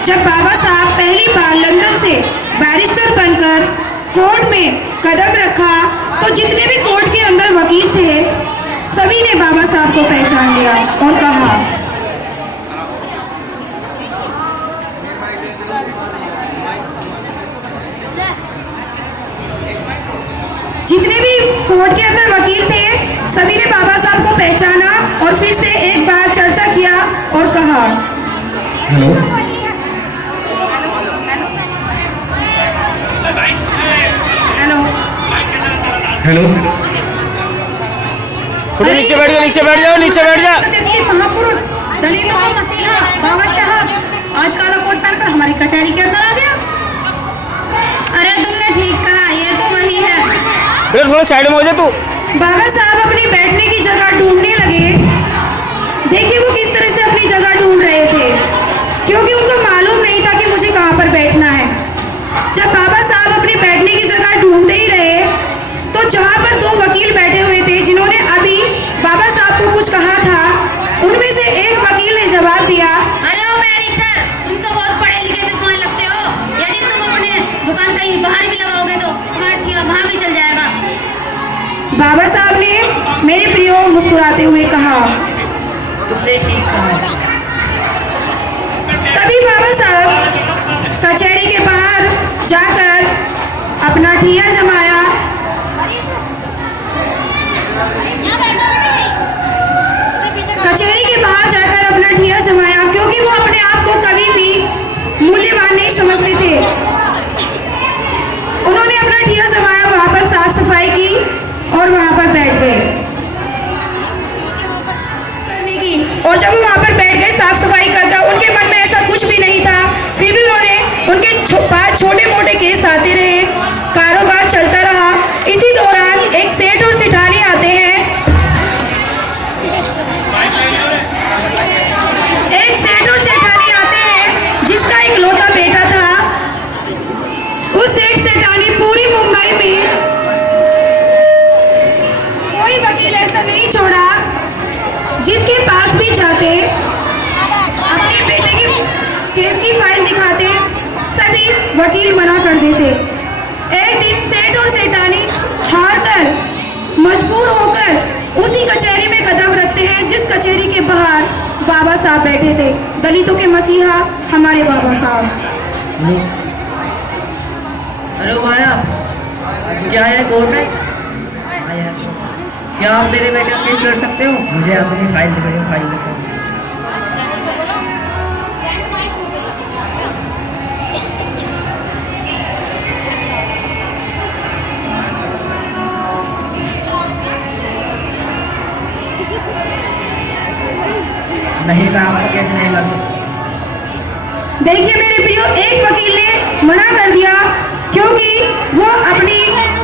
जब बाबा साहब पहली बार लंदन से बैरिस्टर बनकर कोर्ट में कदम रखा तो जितने भी कोर्ट के अंदर वकील थे सभी ने बाबा साहब को पहचान लिया और कहा, जितने भी कोर्ट के अंदर वकील थे सभी ने बाबा साहब को पहचाना और फिर से एक बार चर्चा किया और कहा, हेलो हेलो हेलो। थोड़ी नीचे बैठ जाओ, नीचे बैठ जाओ, नीचे बैठ जाओ। महापुरुष दलितों का मसीहा बाबा साहब आज काला कोट पहनकर हमारी कचहरी के अंदर आ गया। अरे तुमने ठीक कहा, ये तो वही है। बेटा थोड़ा साइड में हो जा तू। बाबा साहब अपनी बैठने की जगह ढूंढने लगे। देखिए वो किस तरह से अपनी जगह ढूंढ रहे थे, क्योंकि उनको मालूम नहीं था कि मुझे कहाँ पर बैठना है। जब बाबा साहब अपनी बैठने की जगह ढूंढते ही रहे तो जहाँ पर दो वकील बैठे हुए थे जिन्होंने अभी बाबा साहब को कुछ कहा था, उनमें से एक वकील ने जवाब दिया, हेलो बैरिस्टर, तुम तो बहुत पढ़े लिखे विद्वान लगते हो। यदि तुम अपने दुकान कहीं बाहर भी लगाओगे तो तुम्हारा ठेका वहाँ भी चल जाएगा। बाबा साहब ने मेरे प्रियो मुस्कुराते हुए कहा, तुमने ठीक कहा। तभी बाबा साहब कचहरी के बाहर जाकर अपना ठिया जमाया। कचहरी के बाहर जाकर अपना ठिया जमाया, क्योंकि वो अपने आप को कभी भी मूल्यवान नहीं समझते थे। उन्होंने अपना ठिया जमाया, वहां पर साफ सफाई की और वहां पर बैठ गए करने की। और जब वो वहां पर बैठ गए साफ सफाई कर, उनके मन में ऐसा कुछ भी नहीं था, फिर भी उन्होंने उनके पास छोटे मोटे केस आते रहे, कारोबार चलता रहा। इसी दौरान एक सेठ और सेठानी आते हैं। एक सेठ और सेठानी आते हैं जिसका एक लौता बेटा था। उस सेठ सेठानी पूरी मुंबई में कोई वकील ऐसा नहीं छोड़ा जिसके पास भी जाते अपने बेटे की केस की फाइल दिखाते, सभी वकील मना कर देते। एक दिन सेठ और सेठानी हार कर मजबूर होकर उसी कचहरी में कदम रखते हैं जिस कचहरी के बाहर बाबा साहब बैठे थे, दलितों के मसीहा हमारे बाबा साहब। अरे भाया, क्या है कोर्ट में? क्या आप मेरे बेटे का केस लड़ सकते हो? मुझे आप अपनी फाइल दिखाइए, फाइल दिखाइए। नहीं, मैं आपका केस नहीं लड़ सकता। देखिए मेरे प्रियो, एक वकील ने मना कर दिया क्योंकि वो अपनी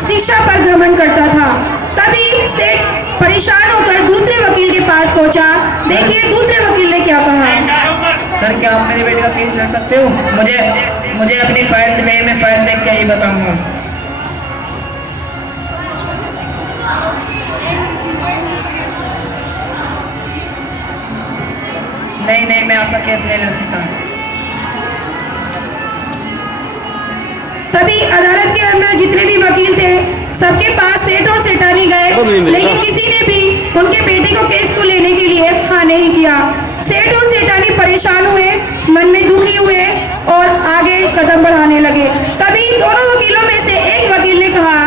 शिक्षा पर घमंड करता था। तभी सेठ परेशान होकर दूसरे वकील के पास पहुंचा। देखिए दूसरे वकील ने क्या कहा। सर, क्या आप मेरे बेटे का केस लड़ सकते हो? मुझे अपनी फाइल दिखाइए, मैं फाइल देख के ही बताऊंगा। नहीं, मैं आपका केस नहीं लड़ सकता। तभी अदालत के अंदर जितने भी वकील थे सबके पास सेठ और सेठानी गए, लेकिन किसी ने भी उनके बेटे को केस को लेने के लिए हाँ नहीं किया। सेठ और सेठानी परेशान हुए, मन में दुखी हुए और आगे कदम बढ़ाने लगे। तभी दोनों वकीलों में से एक वकील ने कहा,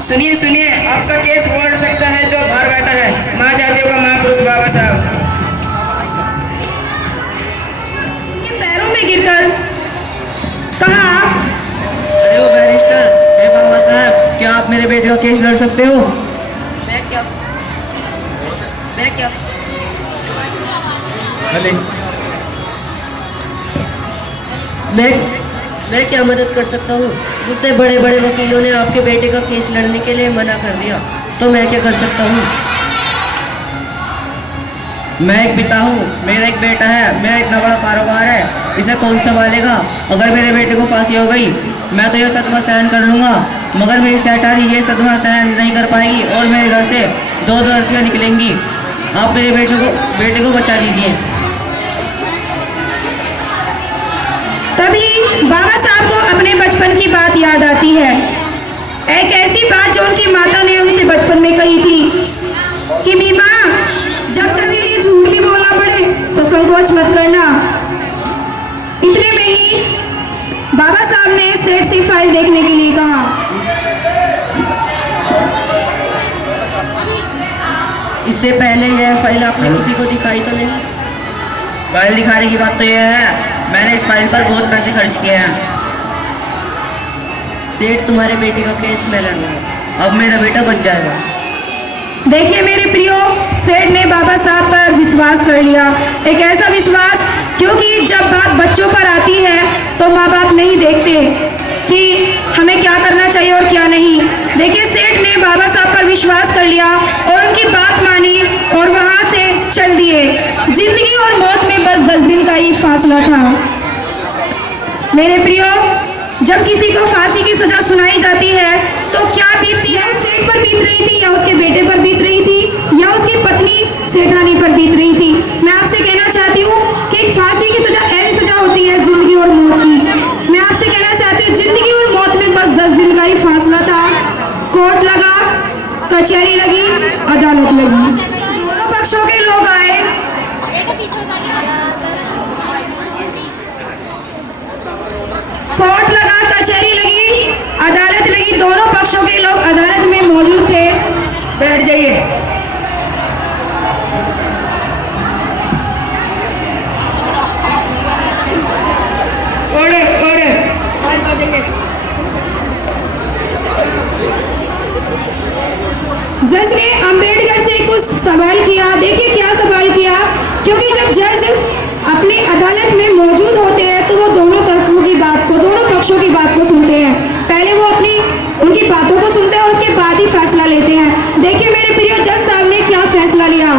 सुनिए सुनिए, आपका केस वो लड़ सकता है जो बाहर बैठा है, माँ जातियों का महापुरुष बाबा साहब। पैरों में गिरकर कहा, अरे ओ बैरिस्टर, हे बाबा साहब, क्या आप मेरे बेटे का केस लड़ सकते हो? मैं क्या मैं क्या मदद कर सकता हूँ? मुझसे बड़े बड़े वकीलों ने आपके बेटे का केस लड़ने के लिए मना कर दिया, तो मैं क्या कर सकता हूँ? मैं एक पिता हूँ, मेरा एक बेटा है, मेरा इतना बड़ा कारोबार है, इसे कौन संभालेगा? अगर मेरे बेटे को फांसी हो गई मैं तो यह सदमा सहन कर लूँगा, मगर मेरी सेठानी ये सदमा सहन नहीं कर पाएगी और मेरे घर से दो लड़कियाँ निकलेंगी। आप मेरे बेटे को बचा लीजिए। तभी बाबा साहब को अपने बचपन की बात याद आती है, एक ऐसी बात जो उनकी माता ने उनसे बचपन में कही थी कि बीमा, जब किसी लिए झूठ भी बोलना पड़े तो संकोच मत करना। इतने में ही बाबा साहब ने सेठ से फाइल देखने के लिए कहा। इससे पहले यह फाइल आपने किसी को दिखाई तो नहीं? फाइल दिखाने की बात तो यह है, मैंने इस फाइल पर बहुत पैसे खर्च किए हैं। सेठ, तुम्हारे बेटे का केस मैं लड़ूंगा, अब मेरा बेटा बच जाएगा। देखिए मेरे प्रियो, सेठ ने बाबा साहब पर विश्वास कर लिया, एक ऐसा विश्वास, क्योंकि जब बात बच्चों पर आती है तो माँ बाप नहीं देखते कि हमें क्या करना चाहिए और क्या नहीं। देखिए सेठ ने बाबा साहब पर विश्वास कर लिया और उनकी बात मानी और वहाँ से चल दिए। जिंदगी और मौत में बस 10 दिन का ही फासला था। मेरे प्रियो, जब किसी को फांसी की सजा सुनाई जाती है तो क्या बीतती है? सेठ पर बीत रही थी या उसके बेटे पर बीत रही थी या उसकी पत्नी सेठानी पर बीत रही थी? मैं आपसे कहना चाहती हूँ कि एक फांसी की सजा ऐसी सजा होती है जिंदगी और मौत की। मैं आपसे कहना चाहती हूँ जिंदगी और मौत में बस 10 दिन का ही फासला था। कोर्ट लगा, कचहरी लगी, अदालत लगी, दोनों पक्षों के लोग आए। कोर्ट लगा, कचहरी लगी, अदालत लगी, दोनों पक्षों के लोग अदालत में मौजूद थे। बैठ जाइए। ऑर्डर, शांत हो जाइए। जज ने अंबेडकर से कुछ सवाल किया। देखिए क्या सवाल किया, क्योंकि जब जज अपनी अदालत में मौजूद होते हैं तो वो दोनों तरफों की बात को, दोनों पक्षों की बात को सुनते हैं। पहले वो उनकी बातों को सुनते हैं और उसके बाद ही फैसला लेते हैं। देखिए मेरे प्रिय, जज साहब ने क्या फैसला लिया।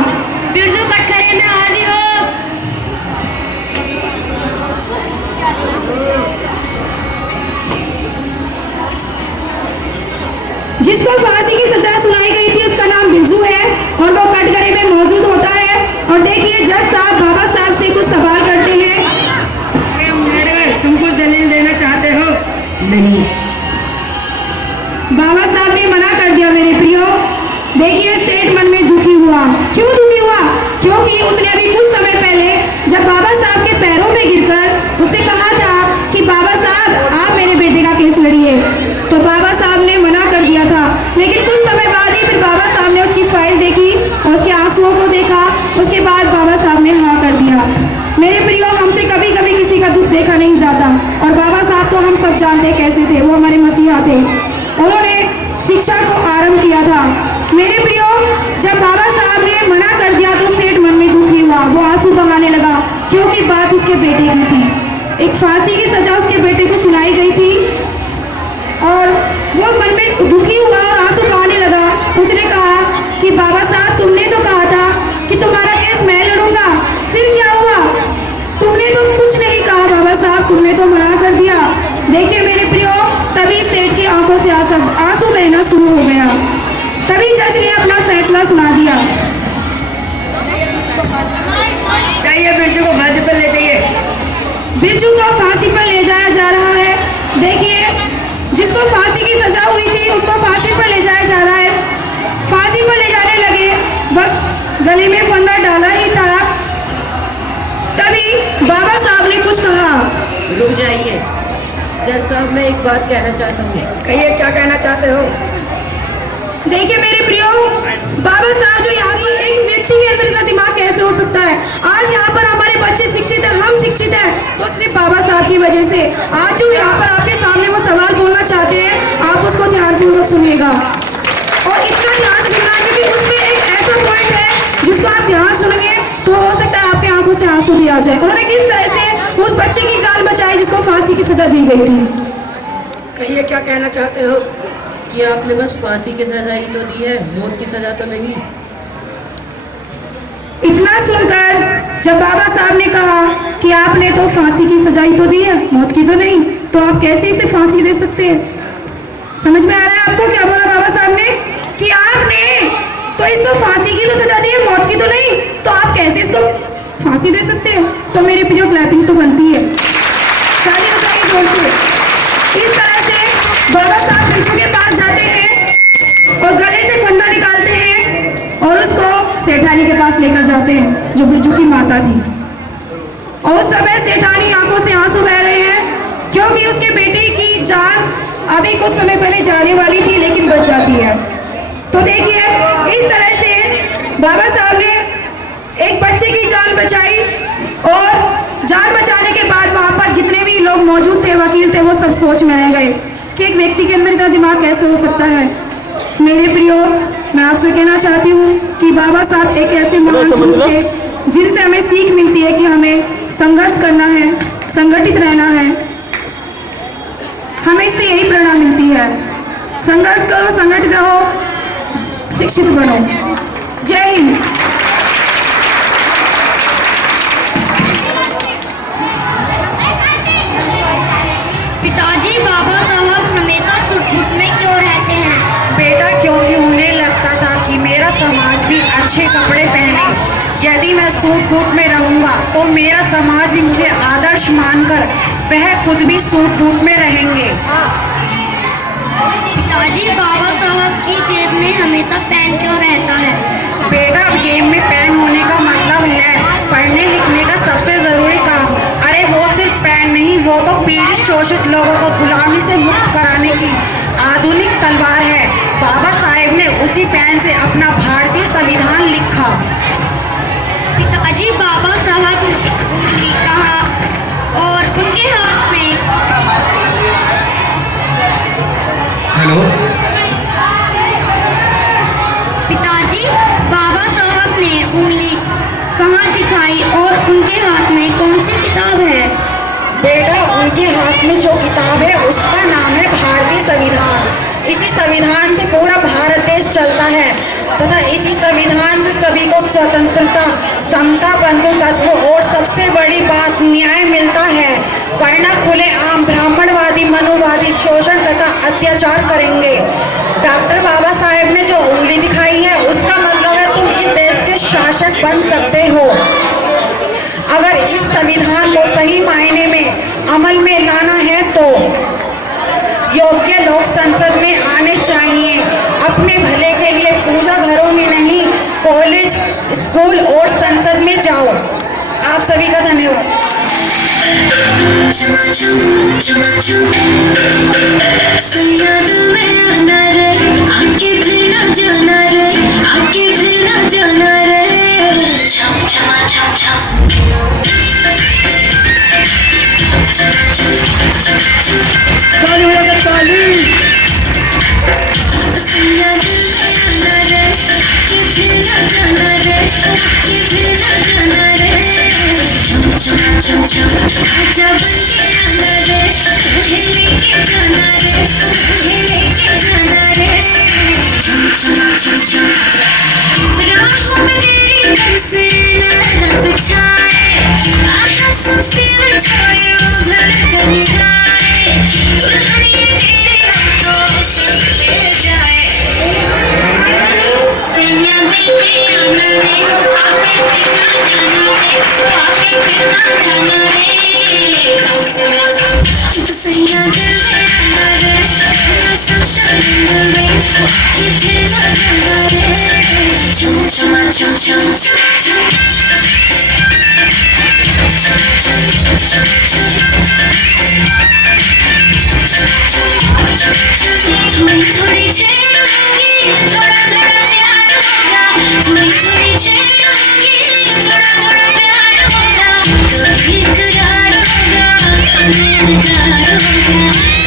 बिरजू कटघरे में हाजिर हो। जिसको फांसी की सजा सुनाई गई थी उसका नाम बिरजू है और वो कटघरे में मौजूद होता है। और देखिए जज साहब बाबा साहब से कुछ सवाल करते हैं। तुम कुछ दलील देना चाहते हो? नहीं। बाबा साहब ने मना कर दिया। मेरे प्रियो, देखिए सेठ मन में दुखी हुआ। क्यों दुखी हुआ? क्योंकि उसने अभी कुछ समय पहले जब बाबा साहब के पैरों में गिरकर उससे कहा था कि बाबा साहब आप मेरे बेटे का केस लड़िए, तो बाबा साहब ने मना कर दिया था। लेकिन कुछ समय बाद ही फिर बाबा साहब ने उसकी फाइल देखी और उसके आंसुओं को देखा, उसके बाद बाबा साहब ने हाँ कर दिया। मेरे प्रियो, हमसे कभी कभी किसी का दुख देखा नहीं जाता और बाबा साहब तो हम सब जानते कैसे थे। वो हमारे मसीहा थे, उन्होंने शिक्षा को आरंभ किया था। मेरे प्रियो, जब बाबा साहब ने मना कर दिया तो सेठ मन में दुखी हुआ, वो आंसू बहाने लगा, क्योंकि बात उसके बेटे की थी। एक फांसी की सजा उसके बेटे को सुनाई गई थी और वो मन में दुखी हुआ और आंसू बहाने लगा। उसने कहा कि बाबा साहब तुमने तो कहा था कि तुम्हारा केस मैं लड़ूंगा, फिर क्या हुआ? तुमने तो कुछ नहीं कहा बाबा साहब, तुमने तो मना कर दिया। देखिए मेरे प्रियो, तभी सेठ की आंखों से आंसू बहना शुरू हो गया। तभी जज ने अपना फैसला सुना दिया। चाहिए बिरजू को फांसी पर ले जाइए। बिरजू को फांसी पर ले जाया जा रहा है। देखिए जिसको फांसी की सजा हुई थी उसको फांसी पर ले जाया जा रहा है। फांसी पर ले जाने लगे, बस गले में फंदा डाला ही था, तभी बाबा साहब ने कुछ कहा। रुक जाइए जज साहब, मैं एक बात कहना चाहता हूँ। कहिए, क्या कहना चाहते हो? देखिए मेरे प्रियो, बाबा साहब जो यहाँ पर, एक व्यक्ति के अंदर इतना दिमाग कैसे हो सकता है? आज यहाँ पर हमारे बच्चे शिक्षित हैं, हम शिक्षित हैं, तो सिर्फ बाबा साहब की वजह से। आज जो यहाँ पर आपके सामने वो सवाल बोलना चाहते हैं, आप उसको ध्यानपूर्वक सुनिएगा और इतना ध्यान से सुनना, क्योंकि उसमें एक ऐसा पॉइंट है जिसको आप ध्यान सुनेंगे तो हो सकता है आपके आंखों से आंसू भी आ जाए। उन्होंने किस तरह से उस बच्चे की जान बचाई जिसको फांसी की सजा दी गई थी। कहिए, क्या कहना चाहते हो? कि आपने बस फांसी की सजा ही तो दी है, मौत की सजा तो नहीं। इतना सुनकर जब बाबा साहब ने कहा कि आपने तो फांसी की सजा ही तो दी है, मौत की तो नहीं, तो आप कैसे इसे फांसी दे सकते हैं? समझ में आ रहा है आपको क्या बोला बाबा साहब ने? कि आपने तो इसको फांसी की तो सजा दी है, मौत की तो नहीं, तो आप कैसे इसको फांसी दे सकते हैं? तो मेरे प्रियो क्लैपिंग तो बनती है, ताली बजाइए जोर से। इस तरह से बाबा साहब बच्चों के पास जाते हैं और गले से फंदा निकालते हैं और उसको सेठानी के पास लेकर जाते हैं जो बिरजू की माता थी। और उस समय सेठानी आंखों से आंसू बह रहे हैं, क्योंकि उसके बेटे की जान अभी कुछ समय पहले जाने वाली थी लेकिन बच जाती है। तो देखिए, इस तरह से बाबा साहब ने एक बच्चे की जान बचाई और जान बचाने के बाद वहाँ पर जितने भी लोग मौजूद थे, वकील थे, वो सब सोच में रह गए कि एक व्यक्ति के अंदर इतना दिमाग कैसे हो सकता है। मेरे प्रियो, मैं आपसे कहना चाहती हूँ कि बाबा साहब एक ऐसे महान पुरुष थे जिनसे हमें सीख मिलती है कि हमें संघर्ष करना है, संगठित रहना है। हमें इससे यही प्रेरणा मिलती है, संघर्ष करो, संगठित रहो, शिक्षित बनो। जय हिंद। पिताजी, बाबा साहब हमेशा सूट में क्यों रहते हैं? बेटा, क्योंकि उन्हें लगता था कि मेरा समाज भी अच्छे कपड़े पहने। यदि मैं सूट बूट में रहूंगा तो मेरा समाज भी मुझे आदर्श मानकर वह खुद भी सूट बूट में रहेंगे। पिताजी, बाबा साहब की जेब में हमेशा पेन क्यों रहता है? बेटा, जेब में पेन होने का मतलब है पढ़ने लिखने का सबसे जरूरी काम। अरे वो सिर्फ पेन नहीं, वो तो पीड़ित शोषित लोगों को गुलामी से मुक्त कराने की आधुनिक तलवार है। बाबा साहेब ने उसी पेन से अपना भारतीय संविधान लिखा। पिताजी, बाबा साहब उंगली कहाँ और उनके हाथ में? हेलो, पिताजी, बाबा साहब ने उंगली कहाँ दिखाई और उनके हाथ में कौन सी किताब है? बेटा, उनके हाथ में जो किताब है उसका नाम है भारतीय संविधान। इसी संविधान से पूरा भारत देश चलता है तथा इसी संविधान से सभी को स्वतंत्रता, समता, बंधुत्व और सबसे बड़ी बात न्याय मिलता है, वरना खुले आम ब्राह्मणवादी, मनुवादी शोषण तथा अत्याचार करेंगे। डॉक्टर बाबा साहेब ने जो उंगली दिखाई है उसका मतलब है तुम इस देश के शासक बन सकते हो। अगर इस संविधान को सही मायने में अमल में लाना है तो योग्य लोग संसद में आने चाहिए। अपने भले के लिए पूजा घरों में नहीं, कॉलेज, स्कूल और संसद में जाओ। आप सभी का धन्यवाद। ताली हो जाकर ताली। सैया दिल में थोड़ी थोड़ी छेड़ होगी, थोड़ा थोड़ा प्यार होगा, थोड़ी थोड़ी छेड़ होगी, थोड़ा थोड़ा प्यार होगा, कभी इकरार होगा, कभी इनकार होगा,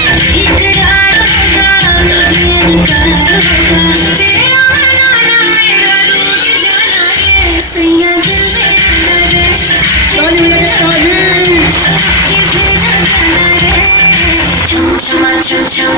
कभी इकरार होगा, कभी इनकार होगा, तेरा मनाना मेरा रूठ जाना रे, सैया दिल में आना रे, ताली बजा के ताली, फिर ना जाना रे, चम चमा चम चम।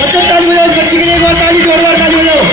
बच्चों ताली बजाओ, बच्ची के लिए एक बार ताली, जोरदार ताली बजाओ।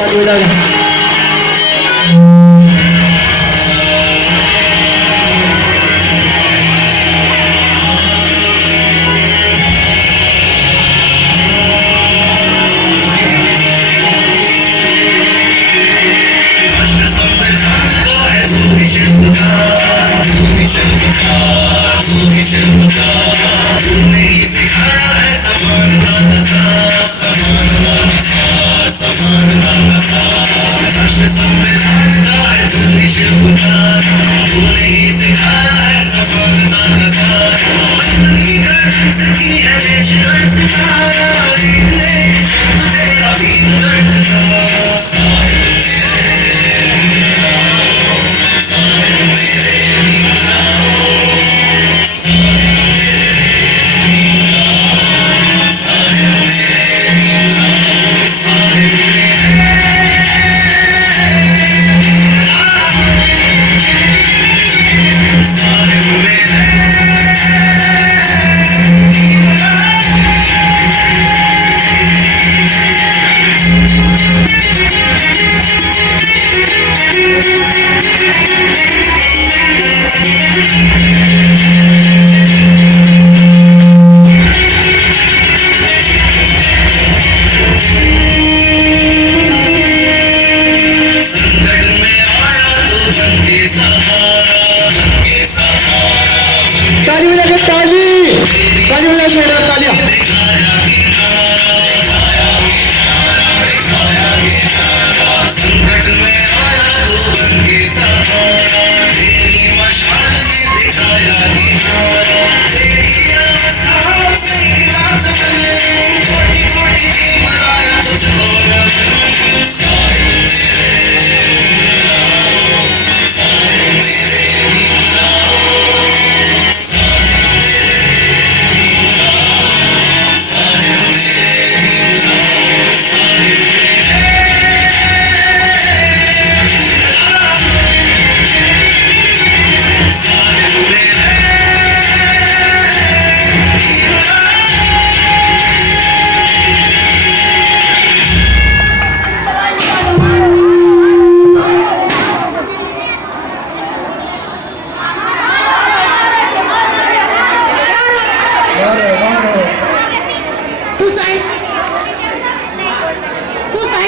ताली बजाओ।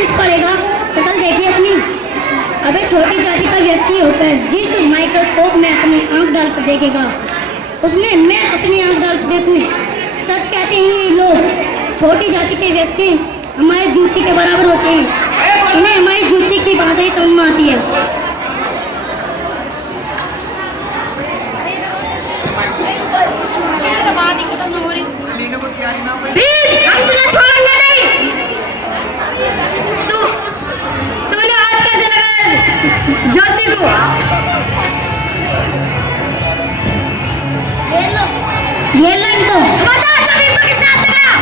साइंस पढ़ेगा, शक्ल देखिए अपनी। अबे छोटी जाति का व्यक्ति होकर जिस माइक्रोस्कोप में अपनी आंख डालकर देखेगा, उसमें मैं अपनी आंख डालकर देखूं। सच कहते हैं ये लोग, छोटी जाति के व्यक्ति हमारे जूती के बराबर होते हैं। उन्हें हमारी जूती की भाषा ही समझ में आती है। हम तुझे छोड़ेंगे नहीं। तूने हाथ कैसे लगाया जोशी को? घेर लो इनको। खबरदार, जब इनको किसने हाथ लगाया?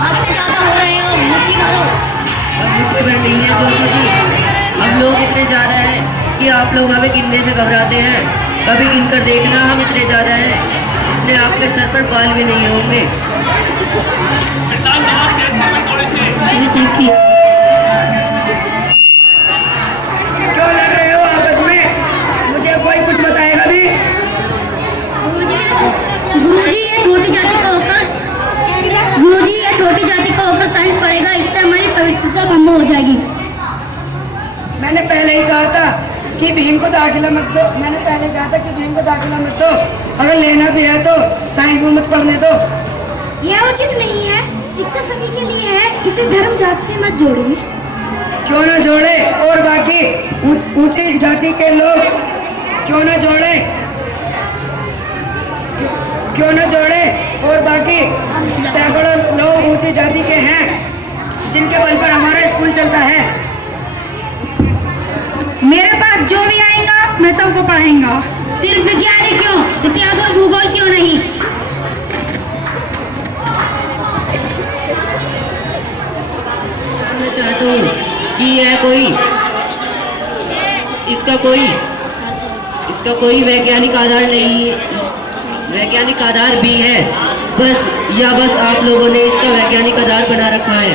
हाथ से ज्यादा हो रहे हो, मुट्ठी मारो। अब मुट्ठी भर नहीं है जोशी जी, हम लोग इतने ज्यादा हैं कि आप लोग हमें गिनने से घबराते हैं। कभी गिनकर देखना, हम इतने ज्यादा हैं, अपने आप के सर पर बाल भी नहीं होंगे। क्यों लड़ रहे हो आपस में? मुझे कोई कुछ बताएगा भी? गुरुजी ये छोटी जाति का होकर साइंस पढ़ेगा, इससे हमारी पवित्रता भंग हो जाएगी। मैंने पहले ही कहा था कि भीम को दाखिला मत दो। अगर लेना भी है तो साइंस में मत पढ़ने दो। यह उचित नहीं है, शिक्षा सभी के लिए है, इसे धर्म जाति से मत जोड़िए। क्यों न जोड़े? और बाकी ऊंची जाति के लोग क्यों न जोड़े? और बाकी सैकड़ों लोग ऊंची जाति के हैं जिनके बल पर हमारा स्कूल चलता है। मेरे पास जो भी आएगा मैं सबको पढ़ाऊंगा। सिर्फ विज्ञान ही क्यों, इतिहास और भूगोल क्यों नहीं? मैं चाहता हूँ कि यह इसका कोई वैज्ञानिक आधार नहीं है, वैज्ञानिक आधार भी है, बस आप लोगों ने इसका वैज्ञानिक आधार बना रखा है।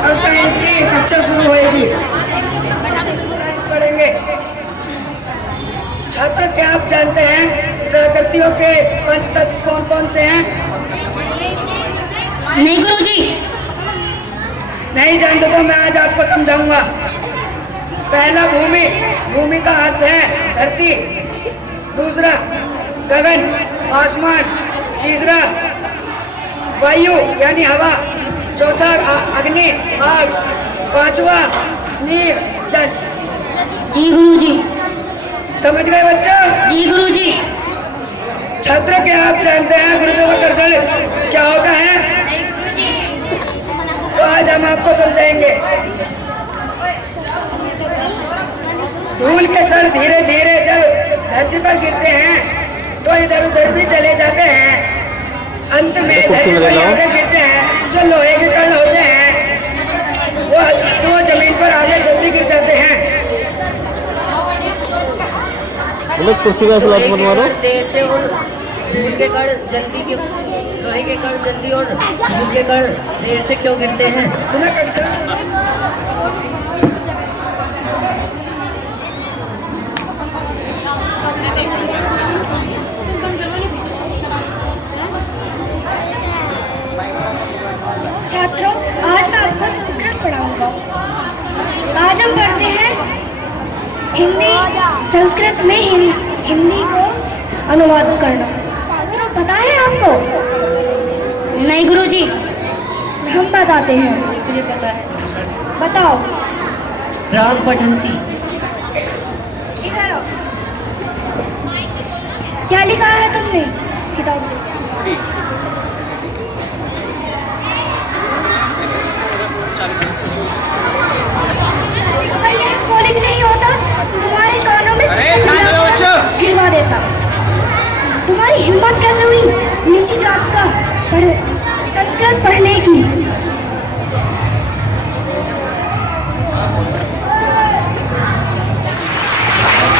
अब साइंस की कक्षा शुरू होएगी, साइंस पढ़ेंगे। छात्र, क्या आप जानते हैं प्रकृतियों के पंचतत्व कौन कौन से हैं? नहीं गुरुजी। नहीं जानते तो मैं आज आपको समझाऊंगा। पहला भूमि का अर्थ है धरती। दूसरा गगन, आसमान। तीसरा वायु यानी हवा। चौथा अग्नि, आग। पांचवा नीर, जल। जी गुरुजी। समझ गए बच्चों? जी गुरुजी। छात्र, क्या आप जानते हैं गुरुत्वाकर्षण क्या होता है? तो आज हम आपको समझाएंगे। धूल के कण धीरे धीरे जब धरती पर गिरते हैं तो इधर उधर भी चले जाते हैं। अंत में धरती पर आकर गिरते हैं। जो लोहे के कण होते हैं वो जमीन पर आगे जल्दी गिर जाते हैं। देर से और धूल के कण जल्दी के, लोहे के कण जल्दी और धूल के कण देर से क्यों गिरते हैं? तुम्हें कक्षा छात्रों, आज मैं आपको संस्कृत पढ़ाऊंगा। आज हम पढ़ते हैं हिंदी, संस्कृत में हिंदी को अनुवाद करना। छात्रों, पता है आपको? नहीं गुरुजी। हम बताते हैं। मुझे पता है। बताओ। राम पठंती। इधर आओ। क्या लिखा है तुमने किताब में? अगर यह कॉलेज नहीं होता तुम्हारे कानों में गिरवा देता। तुम्हारी हिम्मत कैसे हुई नीची जात का संस्कृत पढ़ने की?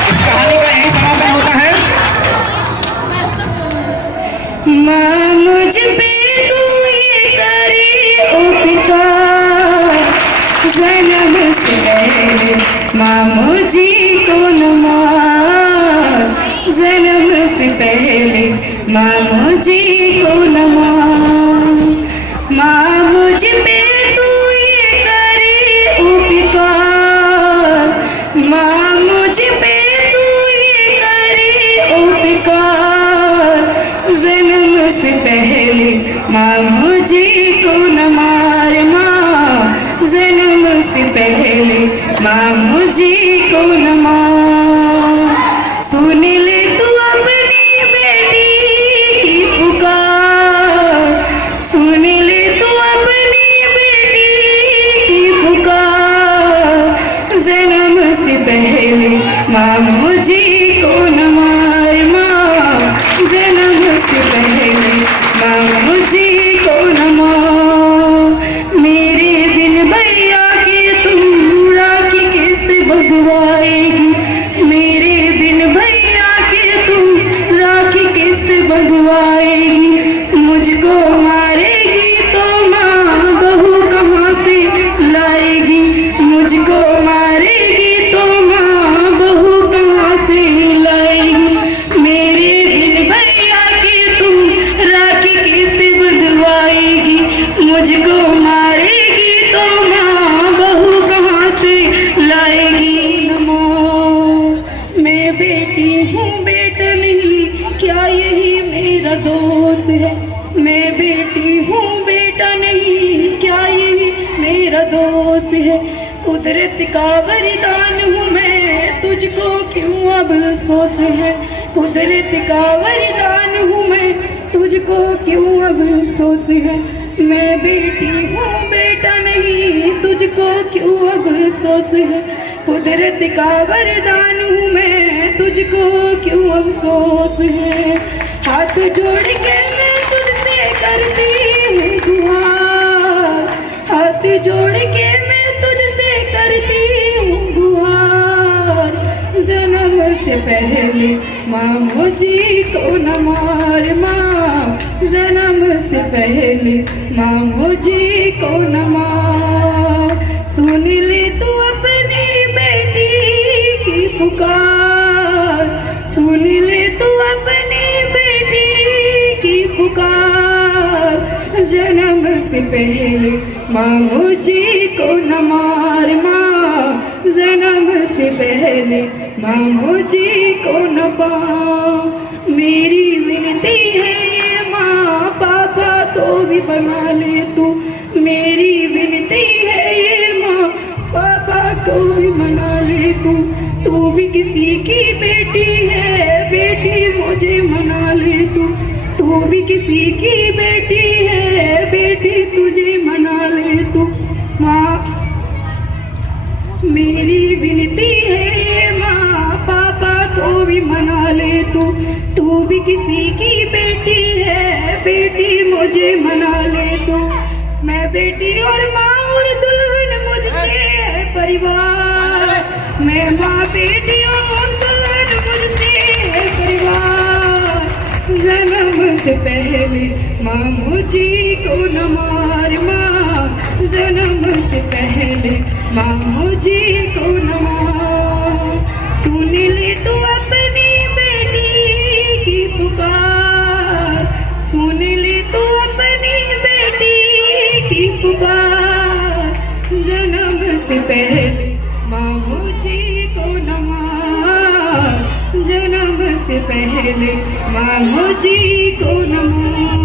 इस कहानी का यही समापन होता है। माँ मुझ पे तू ये करे उपकार, जन्म से पहले माँ मुझे को नमा। माँ मुझ पे तू ये करे उपकार, माँ मुझ पे तू ये करे उपकार। जन्म से पहले माँ मुझे को न मार, माँ जन्म से पहले माँ मुझे को न मार। सुन ले तू अपनी बेटी की पुकार, सुन ले तू अपनी बेटी की पुकार। जन्म से पहले माँ मुझे को न मार, माँ जन्म से पहले माँ मुझे को न मार। मेरे बिन भैया के तुम राखी कैसे बंधवाएगी, मेरे बिन भैया के तुम राखी कैसे बंधवाएगी। मुझको मारेगी तो माँ बहू कहाँ से लाएगी, मुझको मारेगी तो माँ बहू कहाँ से लाएगी। मेरे बिन भैया के तुम राखी कैसे बंधवाएगी, मुझको मारेगी तो माँ बहू कहाँ से लाएगी। मैं बेटी हूँ बेटा नहीं, क्या यही मेरा दोष है। मैं बेटी हूँ बेटा नहीं, क्या यही मेरा दोष है। कुदरत का वरदान हूँ मैं, तुझको क्यों अब अफसोस है। कुदरत का वरदान हूँ मैं, तुझको क्यों अब अफसोस है। मैं बेटी हूँ बेटा नहीं, तुझको क्यों अब अफसोस है। कुदरत का वरदान हूँ मैं, तुझको क्यों अफसोस है। हाथ जोड़ के मैं तुझसे करती हूँ गुहार, हाथ जोड़ के मैं तुझसे करती हूँ गुहार। जन्म से पहले माँ मुझे को न मार, माँ जन्म से पहले माँ मुझे को न मार। सुन ले तू अपनी बेटी की पुकार, सुन ले तू अपनी बेटी की पुकार। जन्म से पहले माँ मुझे को न मार, माँ जन्म से पहले माँ मुझे को न पा। मेरी विनती है ये माँ, पापा को भी बना ले तू। मेरी विनती है ये माँ, पापा को भी मना ले तू। तू भी किसी की बेटी है, बेटी मुझे मना ले तू। तू भी किसी की बेटी है, बेटी तुझे मना ले तू। माँ मेरी विनती है माँ, पापा को भी मना ले तू। तू भी किसी की बेटी है, बेटी मुझे मना ले तू। मैं बेटी और माँ और दुल्हन मुझसे है परिवार, मैं माँ बेटी और दुल्हन मुझसे है परिवार। जन्म से पहले माँ मुझे को न मार, माँ जन्म से पहले माँ मुझे को न मार। सुन ले तू अपनी बेटी की पुकार, सुन ले तू अपनी बेटी की पुकार। जन्म से पहले माँ मुझे को न मार, जन्म से पहले माँ मुझे को न मार।